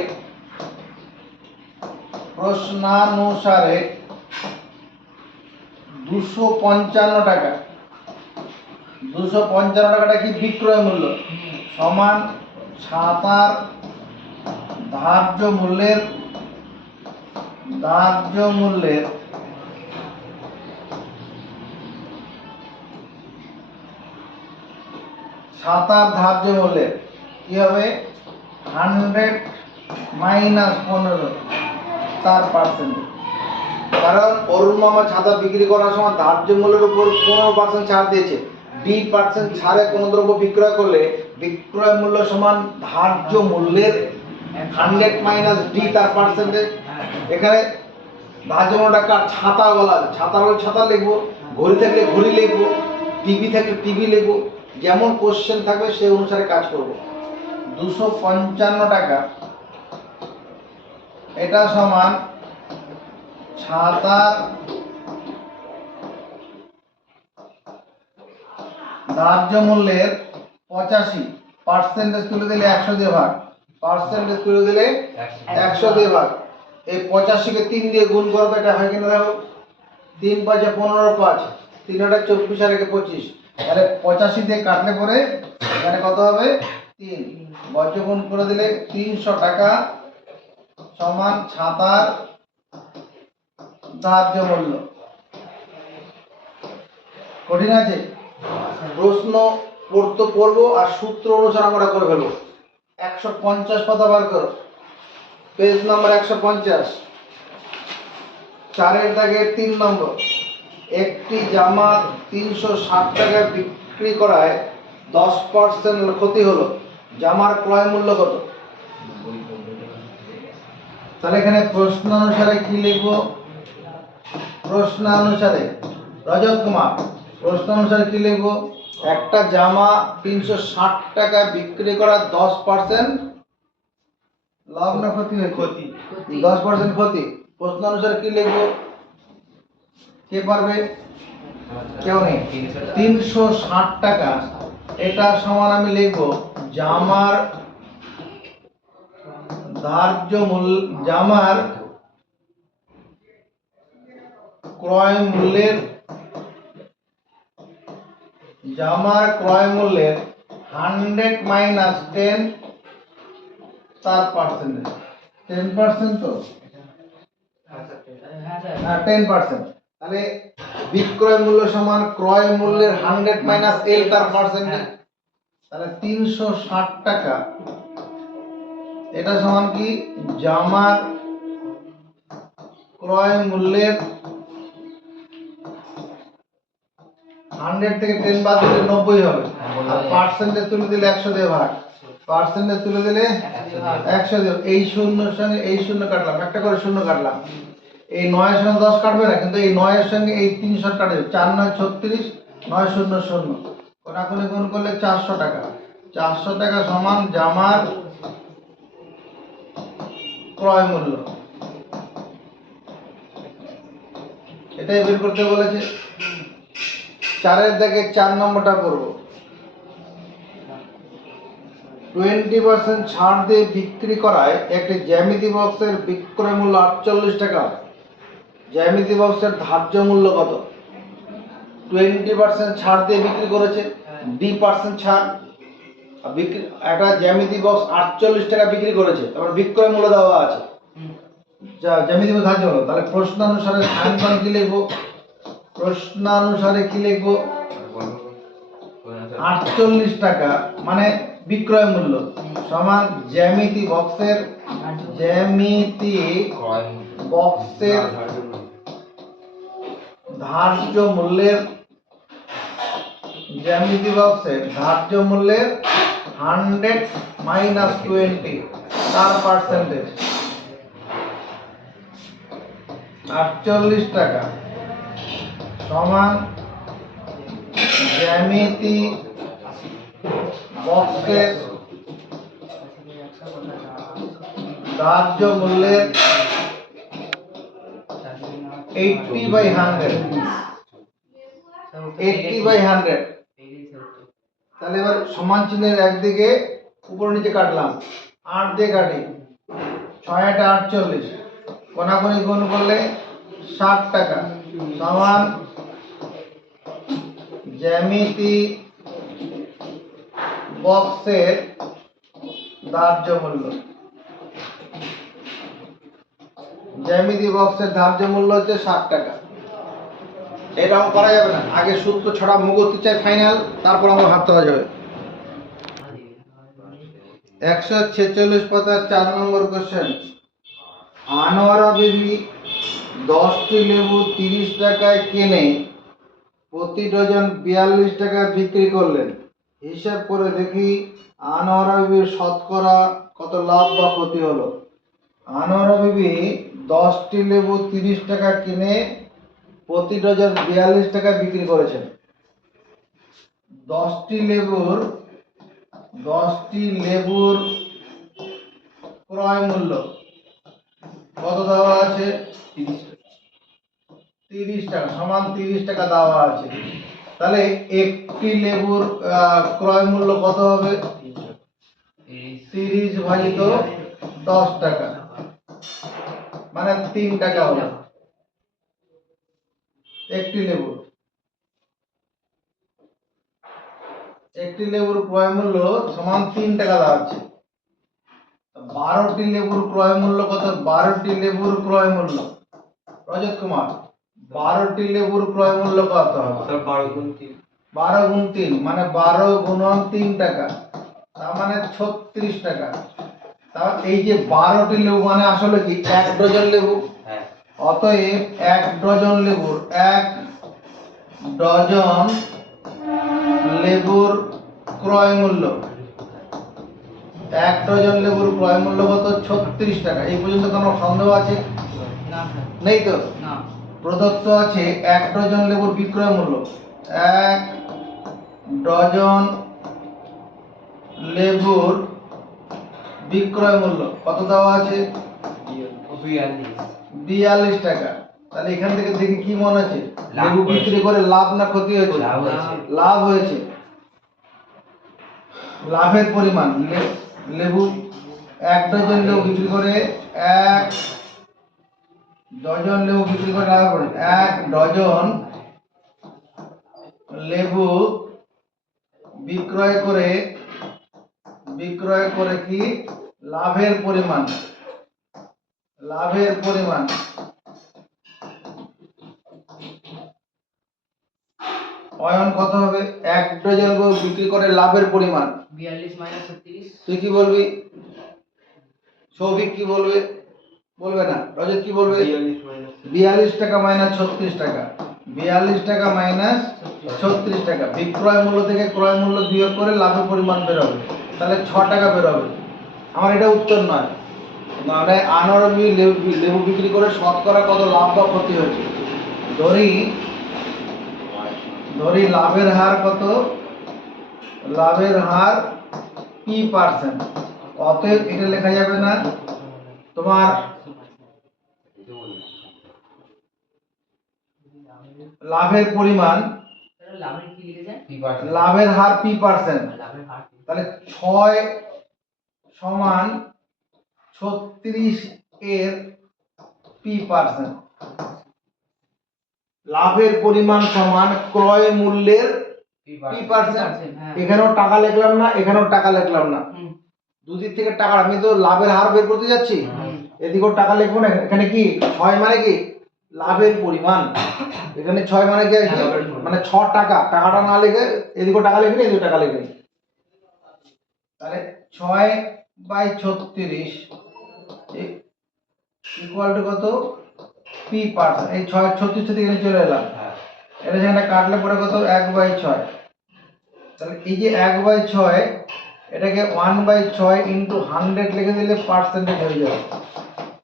255 টাকা। 255 টাকাটা কি বিক্রয় মূল্য সমান ছাতার ধার্য মূল্যের ছাতার ধার্য মূল্যের কি হবে 100 মাইনাস 15 তার পার্সেন্ট। কারণ অরুণ মামা ছাতা বিক্রি করার সময় ধার্য মূল্যের উপর 15% ছাড় দিয়েছে। 2% ছাড়ে কোনো দ্রব্য বিক্রয় করলে বিক্রয় মূল্য সমান ধার্য মূল্যের 100 মাইনাস ডি তার পার্সেন্টেজ। এখানে ধার্য মূল্যটা কার ছাতা বলা আছে, ছাতা হলে ছাতা লিখবো, ঘড়ি থাকলে ঘড়ি লিখবো, টিভি থাকলে টিভি লিখবো, যেমন কোশ্চেন থাকবে সেই অনুসারে কাজ করব। 255 টাকা এটা সমান ছাতার ধার্য মূল্যের 85 পার্সেন্টেজ তুলে দিলে 100 দিয়ে ভাগ, পার্সেন্টেজ তুলে দিলে 100 দিয়ে ভাগ। এই 85 কে 3 দিয়ে গুণ করবে, এটা হয় কিনা দেখো, 3 5 15 5 3 24 আর 25, তাহলে 85 দিয়ে কাটলে পরে এখানে কত হবে 3, বজ্র গুণ করে দিলে 300 টাকা সমান ছাতার ধার্য মূল্য। কঠিন আছে? প্রশ্ন পড়বো আর সূত্র অনুসারে আমরা করে ফেলবো। 150 পাতা বার করো, পেজ নাম্বার 150, 4 দাগের 3 নম্বর। একটি জামা 360 টাকা বিক্রি করায় 10% ক্ষতি হলো, জামার ক্রয় মূল্য কত? তাহলে এখানে প্রশ্ন অনুসারে কি লিখবো? প্রশ্ন অনুসারে রজত কুমার, প্রশ্ন অনুসারে কি লিখবো? একটা জামা 360 টাকা বিক্রি করা 10% লাভ না ক্ষতি হয়েছে? ক্ষতি। 10% ক্ষতি। প্রশ্ন অনুসারে কি লিখবো? কে পারবে? কেউ নেই। 360 টাকা এটা সমান আমি লিখবো জামার ধার্য মূল্য, জামার ক্রয় মূল্যের 100 মাইনাস 10 তার পার্সেন্টেজ। 10% তো, হ্যাঁ 10%। তাহলে বিক্রয় মূল্য সমান ক্রয় মূল্যের 100 মাইনাস এল তার পার্সেন্টেজ। তাহলে 360 টাকা এটা সমান কি জামার ক্রয় মূল্যের 100 থেকে 10 বাদ দিলে 90 হবে, আর পার্সেন্টেজ তুলে দিলে 100 দিয়ে ভাগ, পার্সেন্টেজ তুলে দিলে 100 দিয়ে। এই শূন্যর সঙ্গে এই শূন্য কাটলাম, একটা করে শূন্য কাটলাম, এই 9 এর সঙ্গে 10 কাটবে না, কিন্তু এই 9 এর সঙ্গে এই 300 কাটবে, 4 9 36, 9 শূন্য শূন্য, কোনাকুনি গুণ করলে 400 টাকা। 400 টাকা সমান জামার ক্রয় মূল্য, এটাই বের করতে বলেছে। 4 দাগে 4 নম্বরটা করব। 20% ছাড় দিয়ে বিক্রি করায় একটি জ্যামিতি বক্সের বিক্রয় মূল্য 48 টাকা, জ্যামিতি বক্সের ধার্য মূল্য কত? 20% ছাড় দিয়ে বিক্রি করেছে, 2% ছাড়, বিক্রি একটা জ্যামিতি বক্স 48 টাকা বিক্রি করেছে, তারপর বিক্রয় মূল্য দেওয়া আছে, যা জ্যামিতি বক্স ধার্য হলো। তাহলে প্রশ্নানুসারে সাইন কি লিখবো? প্রশ্নানুসারে কি লিখবো? 48 টাকা মানে বিক্রয় মূল্য সমান জ্যামিতি বক্সের ধার্য মূল্যের 100 মাইনাস 20 তার পার্সেন্টেজ। 48 টাকা সমান জ্যামিতি বক্সের ধার্য মূল্যের 80/100, 80/100 তাহলে এবার সমান চিহ্নের একদিকে উপর নিচে কাটলাম, 8 দিয়ে কাটি, 6 8 48, কোনাকুনি গুণ করলে 60 টাকা সমান জ্যামিতি বক্সের ধার্য মূল্য। জ্যামিতি বক্সের ধার্য মূল্য হচ্ছে 60 টাকা। এরকম করা যাবে না, আগে সূত্র ছড়া মুখস্থ চাই ফাইনাল, তারপর আমরা ভাবতে হয়ে যাবে। 146 পাতা 4 নম্বর কোশ্চেন। আনোয়ারা বিবি 10টি লেবু 30 টাকায় কিনে প্রতি ডজন 42 টাকা বিক্রি করলেন। হিসাব করে দেখি আনোয়ারা বিবির শতকরা কত লাভ বা ক্ষতি হলো। আনোয়ারা বিবি 10টি লেবু 30 টাকা কিনে প্রতি ডজন 42 টাকা বিক্রি করেছেন। 10টি লেবুর ক্রয় মূল্য কত দেওয়া আছে? 30 টাকা সমান 30 টাকা দেওয়া আছে। তাহলে একটি লেবুর ক্রয় মূল্য কত হবে? 30 ভাজিত 10 টাকা মানে 3 টাকা হবে একটি লেবুর ক্রয় মূল্য সমান 3 টাকা দাঁড়াচ্ছে। 12টি লেবুর ক্রয় মূল্য কত? 12টি লেবুর ক্রয় মূল্য রজত কুমার 12টি লেবুর ক্রয় মূল্য কত হবে? 12 গুণ 3 মানে 12 গুণন 3 টাকা, তার মানে 36 টাকা। তাহলে এই যে 12টি লেবু মানে আসলে কি 1 ডজন লেবু। অতএব 1 ডজন লেবুর ক্রয় মূল্য 1 ডজন লেবুর ক্রয় মূল্য কত? 36 টাকা। এই পর্যন্ত কোনো সন্দেহ আছে? নেই তো? প্রদত্ত আছে 1 ডজন লেবুর বিক্রয় মূল্য। 1 ডজন লেবুর বিক্রয় মূল্য কত দেওয়া আছে? 42 টাকা। তাহলে এখান থেকে দেখি কি মনে আছে? লেবু বিক্রি করে লাভ না ক্ষতি হয়েছে? লাভ হয়েছে। লাভের পরিমাণ লেবু 1 ডজন লেবু বিক্রি করে 1 ডজন লেবু বিক্রি করে লাভ করে 1 ডজন লেবু বিক্রয় করে কি লাভের পরিমাণ অয়ন কত হবে? 1 ডজন লেবু বিক্রি করে লাভের পরিমাণ 42 - 36। তুই কি বলবি? সৌভিক কি বলবে? বলবে না। রজত কি বলবে? 42 টাকা মাইনাস 36 টাকা। 42 টাকা মাইনাস 36 টাকা। বিক্রয় মূল্য থেকে ক্রয় মূল্য বিয়োগ করে লাভের পরিমাণ বের হবে। তাহলে 6 টাকা বের হবে। আমার এটা উত্তর নয়, মানে আনোয়ারা বিবি লেবু বিক্রি করে শতকরা কত লাভ বা ক্ষতি হয়েছে। ধরি লাভের হার কত? লাভের হার p%। অতএব এটা লেখা যাবে না তোমার লাভের পরিমাণ, লাভের হার p%। তাহলে 6 সমান 36 এর p%। লাভের পরিমাণ সমান ক্রয় মূল্যের p%। এখানেও টাকা লিখলাম না, এখানেও টাকা লিখলাম না, দুদিক থেকে টাকা। আমি তো লাভের হার বের করতে যাচ্ছি, এদিকেও টাকা লিখবো না। এখানে কি 6 মানে কি লাভের পরিমাণ, এখানে 6 মানে কি মানে 6 টাকা। টাকাটা না লিখে এদিকেও টাকা লিখে এদিকেও টাকা লিখে। তাহলে 6/36 ইকুয়াল টু কত? p%। এই 36 থেকে এখানে চলে এলাম, এটা যেখানে কাটলে পরে কত? 1/6। তাহলে এই যে 1/6 এটাকে 1/6 ইন্টু 100 লিখে দিলে পার্সেন্টেজ হয়ে যাবে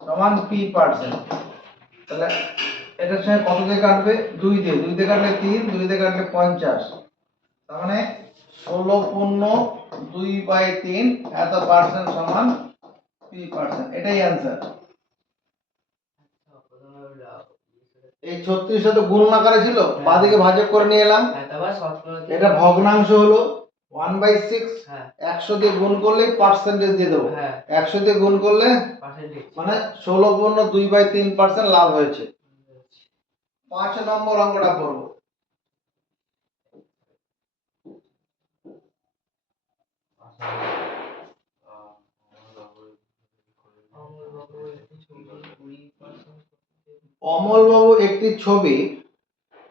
সমান p%। তাহলে এটার সঙ্গে কত দিয়ে কাটবে? 2 দিয়ে কাটলে 3, 2 দিয়ে কাটলে 50। তার মানে 16/2/3 এত পার্সেন্ট সমান p%। এটাই অ্যান্সার। এই 36 তো গুণ আকারে ছিল, বাঁদিকে ভাজক করে নিয়ে এলাম, এটা ভগ্নাংশ হলো 1/6 হ্যাঁ 100 দিয়ে গুণ করলে পার্সেন্টেজ দিয়ে দেবো। হ্যাঁ 100 দিয়ে গুণ করলে পার্সেন্টেজ মানে 16/2/3% লাভ হয়েছে। 5 নম্বর অঙ্কটা করব। অমলবাবু একটি ছবি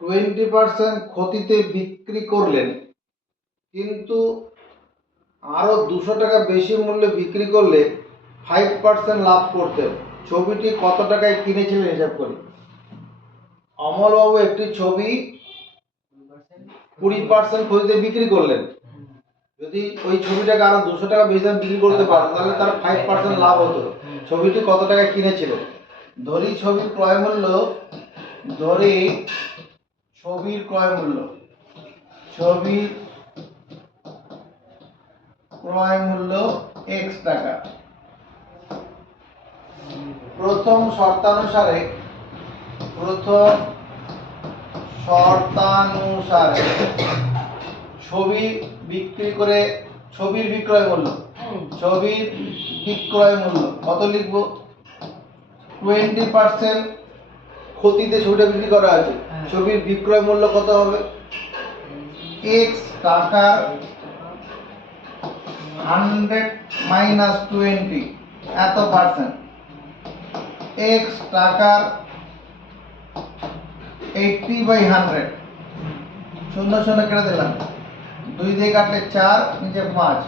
20% ক্ষতিতে বিক্রি করলেন, কিন্তু আরো 200 টাকা বেশি মূল্যে বিক্রি করলে 5% লাভ করতেন। ছবিটি কত টাকায় কিনেছিলেন হিসাব করি। অমলবাবু একটি ছবি 20% ক্ষতিতে বিক্রি করলেন, যদি ওই ছবিটাকে আরো 200 টাকা বেশি দাম বিক্রি করতে পারতো তাহলে তার 5% লাভ হতো। ছবিটি কত টাকায় কিনেছিলেন। ধরি ছবির ক্রয় মূল্য, ধরি ছবির ক্রয় মূল্য, ছবির ক্রয় মূল্য x টাকা। প্রথম শর্তানুসারে ছবি বিক্রি করে ছবির বিক্রয় মূল্য, ছবির বিক্রয় মূল্য কত লিখবো। 20% ক্ষতিতে ছবিটা বিক্রি করা আছে, ছবির বিক্রয় মূল্য কত হবে। x টাকার 100 মাইনাস 20 এত পার্সেন্ট, x টাকার 80/100 শূন্য শূন্য কেটে দিলাম, 2 দিয়ে কাটলে 4 নিচে 5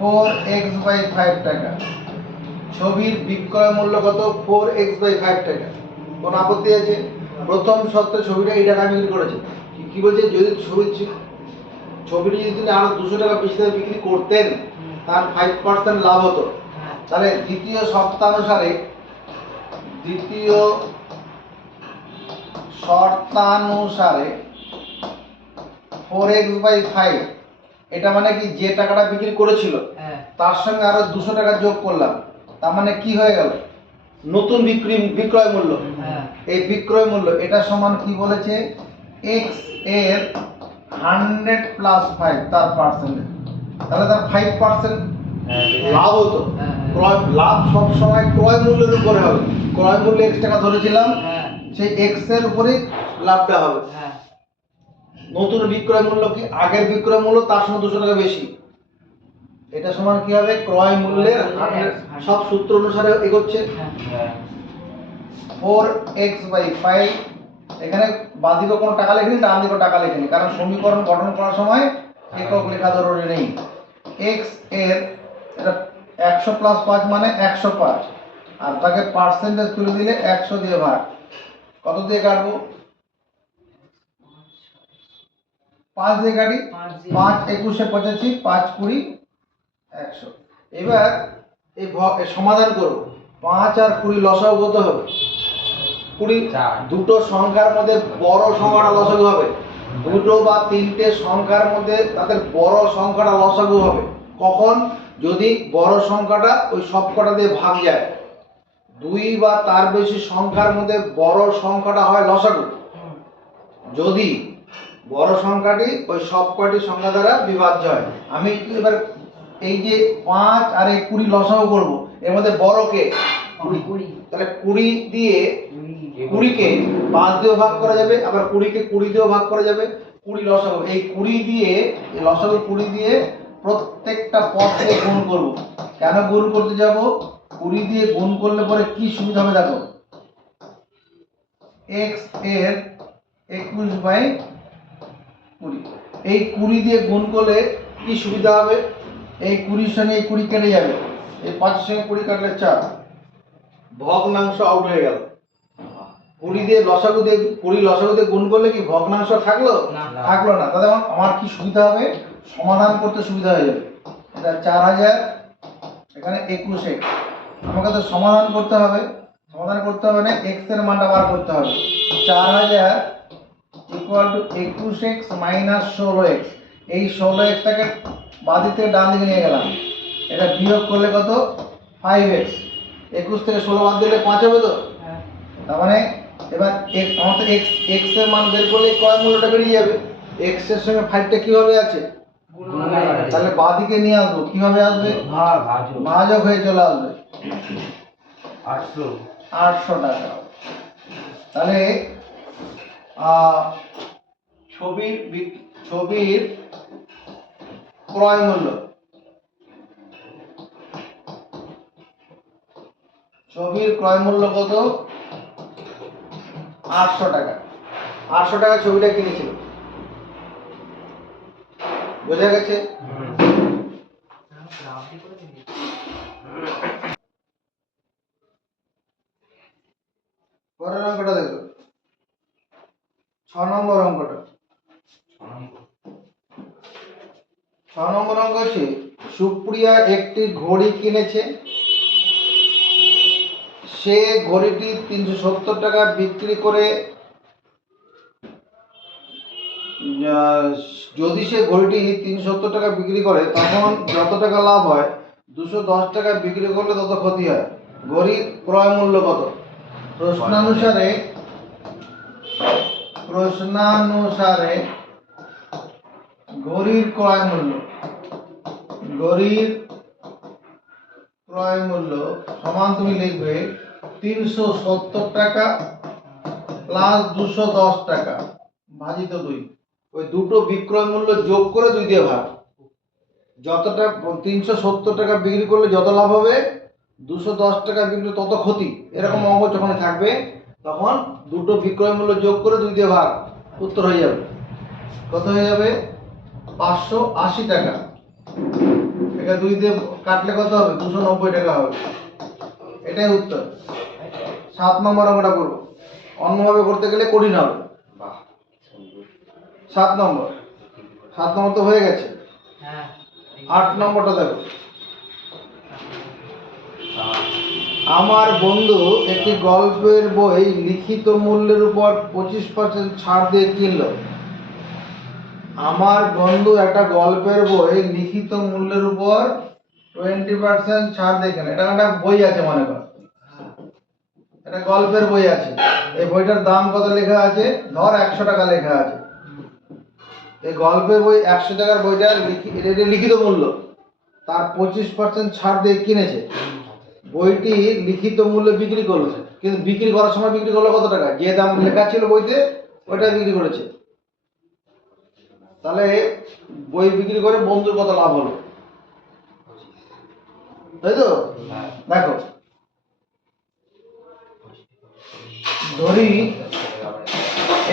4x/5 টাকা। ছবির বিক্রয় মূল্য কত 4x/5 টাকা। কোন আপত্তি আছে। প্রথম শর্তে ছবিটা এই টাকা বিক্রি করেছে, কি বলছে যদি ছবিটি যদি তিনি আরো 200 টাকা বেশি দামে বিক্রি করতেন তার 5% লাভ হতো। তাহলে দ্বিতীয় শর্তানুসারে 4x/5 এটা মানে কি যে টাকাটা বিক্রি করেছিল তার সঙ্গে আরো 200 টাকা যোগ করলাম, তার মানে কি হয়ে গেল নতুন বিক্রয় মূল্য। এই বিক্রয় মূল্য এটা সমান কি বলেছে x এর 100 প্লাস 5 তার পার্সেন্টেজ, তাহলে তার 5% লাভ হতো। লাভ সব সময় ক্রয় মূল্যের উপরে হবে। ক্রয় মূল্য x টাকা ধরেছিলাম, সেই x এর উপরে লাভটা হবে। নতুন বিক্রয় মূল্য কি আগের বিক্রয় মূল্য তার সঙ্গে 200 টাকা বেশি, এটা সমান কি হবে ক্রয় মূল্যের 100। সব সূত্র অনুসারে এগোচ্ছে। 4x/5 এখানে বাঁদিকে কোনো টাকা লেখেনি, ডান দিকে টাকা লেখেনি, কারণ সমীকরণ গঠন করার সময় একক লেখা জরুরি নেই। x এর এটা 100 প্লাস 5 মানে 105, আর তাকে পার্সেন্টেজ তুলে দিলে 100 দিয়ে ভাগ, কত দিয়ে কাটবো 5 দিয়ে কাটি, 5 21 85 5 20 100। এবার এই সমাধান করব। 5 আর 20 লসাগু কত হবে 20। দুটো সংখ্যার মধ্যে বড় সংখ্যাটা লসাগু হবে, দুটো বা তিনটে সংখ্যার মধ্যে তাদের বড় সংখ্যাটা লসাগু হবে কখন, যদি বড় সংখ্যাটা ওই সবকটা দিয়ে ভাগ যায়। দুই বা তার বেশি সংখ্যার মধ্যে বড় সংখ্যাটা হয় লসাগু যদি বড় সংখ্যাটি ওই সবকটি সংখ্যা দ্বারা বিভাজ্য হয়। আমি এবার এই যে 5 আর এই 20 লসাগু করব, এর মধ্যে বড় কে 20, তাহলে 20 দিয়ে 20 কে 5 দিয়েও ভাগ করা যাবে, আবার 20 কে 20 দিয়েও ভাগ করা যাবে। 20 লসাগু, এই 20 দিয়ে এই লসাগু 20 দিয়ে প্রত্যেকটা পদকে গুণ করব। কেন গুণ করতে যাব, 20 দিয়ে গুণ করলে পরে কি সুবিধা হবে দেখো, x এর 21/20, এই 20 দিয়ে গুণ করলে কি সুবিধা হবে, এই 20 সঙ্গে এই 20 কেটে যাবে, এই 5 সঙ্গে 20 কাটলে 4, ভগ্নাংশ আউট হয়ে গেল। 20 দিয়ে লসাগু দিয়ে 20 লসাগু দিয়ে গুণ করলে কি ভগ্নাংশ থাকলো থাকলো না, তাহলে আমার কি সুবিধা হবে, সমাধান করতে সুবিধা হয়ে যাবে। এটা 4000 এখানে 21x, আমাকে তো সমাধান করতে হবে। সমাধান করতে হবে না, x এর মানটা বার করতে হবে। 4000 equal to 21x minus 16x। এই 16x টাকে বাঁদিক থেকে ডান দিকে নিয়ে গেলাম, এটা বিয়োগ করলে কত 5x, 21 থেকে 16 বাদ দিলে 5 হবে তো। তার মানে এবার আমাদের x এর মান বের করলে ক্রয় মূল্যটা বেরিয়ে যাবে। x এর সঙ্গে 5টা কিভাবে আছে তাহলে বাঁ দিকে নিয়ে আসবো, কিভাবে আসবে? ভাজক হয়ে চলে আসবে 800 টাকা। তাহলে ছবির ক্রয় মূল্য, ছবির ক্রয় মূল্য কত? 800 টাকা। 800 টাকা ছবিটা কিনেছিল, বোঝা গেছে? পরের অঙ্কটা দেখো, 6 নম্বর অঙ্কটা। 6 নম্বর অঙ্ক হচ্ছে সুপ্রিয়া একটি ঘড়ি কিনেছে, সে ঘড়িটি 370 টাকা বিক্রি করে, যদি সে ঘড়িটি 370 টাকা বিক্রি করে তখন যত টাকা লাভ হয়, 210 টাকা বিক্রি করলে তত ক্ষতি হয়। ঘড়ির ক্রয় মূল্য কত? প্রশ্নানুসারে ঘড়ির ক্রয় মূল্য, ঘড়ির ক্রয় মূল্য সমান তুমি লিখবে 370 টাকা প্লাস 210 টাকা ভাজিত 2। ওই দুটো বিক্রয় মূল্য যোগ করে 2 দিয়ে ভাগ। যতটা 370 টাকা বিক্রি করলে যত লাভ হবে, 210 টাকা বিক্রি তত ক্ষতি, এরকম অঙ্ক যখন থাকবে তখন দুটো বিক্রয় মূল্য যোগ করে 2 দিয়ে ভাগ, উত্তর হয়ে যাবে। কত হয়ে যাবে? 580 টাকা। এটা 2 দিয়ে কাটলে কত হবে? 290 টাকা হবে। এটাই উত্তর। 7 নম্বর আমরা করব, অন্যভাবে করতে গেলে কঠিন হবে। 7 নম্বর তো হয়ে গেছে। 8 নম্বরটা দেখো, আমার বন্ধু একটি গল্পের বই লিখিত মূল্যের উপর 25% ছাড় দিয়ে কিনলো। আমার বন্ধু একটা গল্পের বই লিখিত মূল্যের উপর 20% ছাড় দিয়ে কিনলো। এটা একটা বই আছে, মনে কর এটা গল্পের বই আছে। এই বইটার দাম কত লেখা আছে? ধর 100 টাকা লেখা আছে। এই গল্পের বই 100 টাকার বইটা লিখিত মূল্য, তার 25% ছাড় দিয়ে কিনেছে। বইটি লিখিত মূল্যে বিক্রি করেছে, কিন্তু বিক্রি করার সময় বিক্রি করলো কত টাকা? যে দাম লেখা ছিল বইতে ওইটা বিক্রি করেছে। তাহলে বই বিক্রি করে বন্ধুর কত লাভ হলো, তাই তো? দেখো, ধরি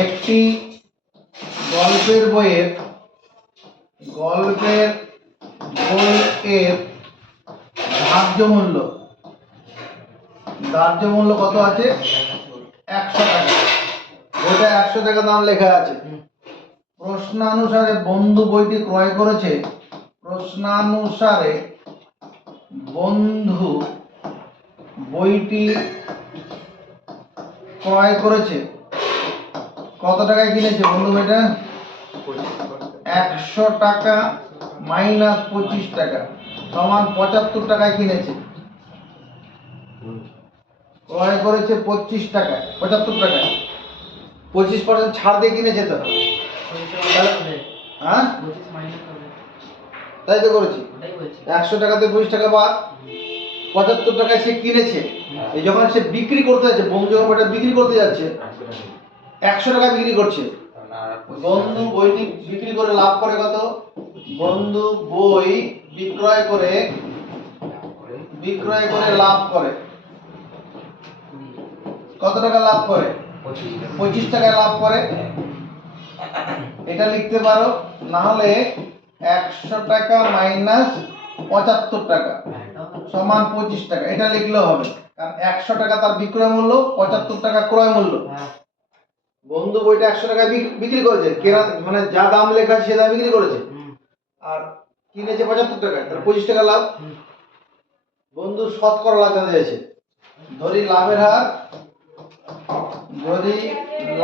একটি গল্পের বইয়ের ধার্য মূল্য কত আছে? 100 টাকা। বইটা 100 টাকা দাম লেখা আছে। প্রশ্নানুসারে বন্ধু বইটি ক্রয় করেছে, প্রশ্নানুসারে বন্ধু বইটি ক্রয় করেছে কত টাকায় কিনেছে? বন্ধু বইটা 100 টাকা মাইনাস 25 টাকা সমান 75 টাকায় কিনেছে। ক্রয় করেছে 25 টাকায়, 75 টাকায়, 25% ছাড় দিয়ে কিনেছে তো। হ্যাঁ, তাই তো করেছি। 100 টাকাতে 25 টাকা বাদ, 75 টাকায় সে কিনেছে। এই যখন সে বিক্রি করতে যাচ্ছে, বন্ধু যখন বইটা বিক্রি করতে যাচ্ছে 100 টাকা বিক্রি করছে, বন্ধু বইটি বিক্রি করে লাভ করে কত? বন্ধু বই বিক্রয় করে লাভ করে কত টাকা লাভ করে? 25 টাকায় লাভ করে। এটা লিখতে পারো, না হলে 100 টাকা মাইনাস 75 টাকা সমান 25 টাকা, এটা লিখলেও হবে। কারণ 100 টাকা তার বিক্রয় মূল্য, 75 টাকা ক্রয় মূল্য। বন্ধু বইটা 100 টাকায় বিক্রি করেছে, কেনা মানে যা দাম লেখা আছে সে দাম বিক্রি করেছে, আর কিনেছে 75 টাকায়, তাহলে 25 টাকা লাভ। বন্ধু শতকরা লাভ জানতে চাইছে। ধরি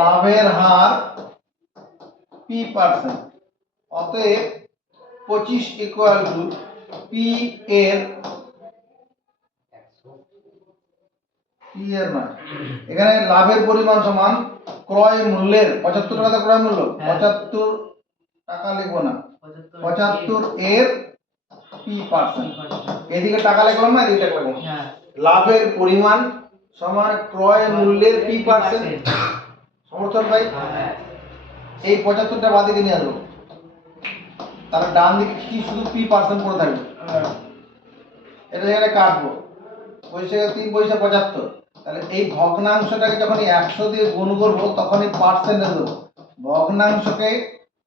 লাভের হার p%, অতএব 25 ইকুয়াল টু পি এর না, এখানে লাভের পরিমাণ সমান ক্রয় মূল্যের 75 টাকা ক্রয় মূল্য, 75 টাকা লিখবো না, 75 এর p%। এদিকে টাকা লাগলাম না, এদিকে টাকা লাগলাম। লাভের পরিমাণ সমান ক্রয় মূল্যের p%। সমর্থন ভাই? এই 75টা বাদিকে নিয়ে আসবো, তাহলে ডান দিকে কি শুধু p% পড়ে থাকবে। এটা এখানে কাটবো, পয়সা 3 পয়সা 75। তাহলে এই ভগ্নাংশটাকে যখন 100 দিয়ে গুণ করবো তখনই পার্সেন্টে দেবো। ভগ্নাংশকে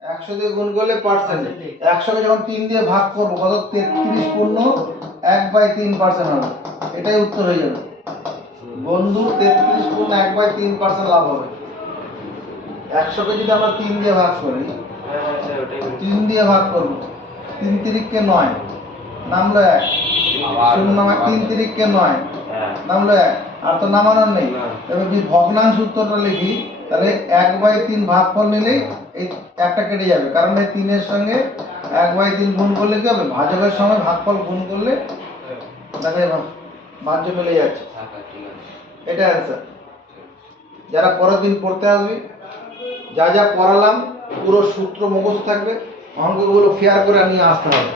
100 দিয়ে গুণ করলে পার্সেন্টে, 100 কে যখন 3 দিয়ে ভাগ করবো কত 33 পূর্ণ 1/3% হবে। এটাই উত্তর হয়ে যাবে বন্ধু, 33 পূর্ণ 1/3% লাভ হবে। 100 কে যদি আমরা 3 দিয়ে ভাগ করি, 3 দিয়ে ভাগ করব, 3 তিরিককে 9, নামলো 1, 3 তিরিককে 9, নামলো 1, আর তো নামানোর নেই। তবে যদি ভগ্নাংশ উত্তরটা লিখি তাহলে 1/3 ভাগফল নিলেই এই একটা কেটে যাবে, কারণ এই 3 এর সঙ্গে 1/3 গুণ করলে কি হবে, ভাজকের সময় ভাগফল গুণ করলে তাহলে ভাজ্য মিলে যাচ্ছে। এটা অ্যান্সার। যারা পরের দিন পড়তে আসবে, যা যা পড়ালাম পুরো সূত্র মুখস্থ থাকবে, অঙ্কগুলো ফেয়ার করে নিয়ে আসতে হবে।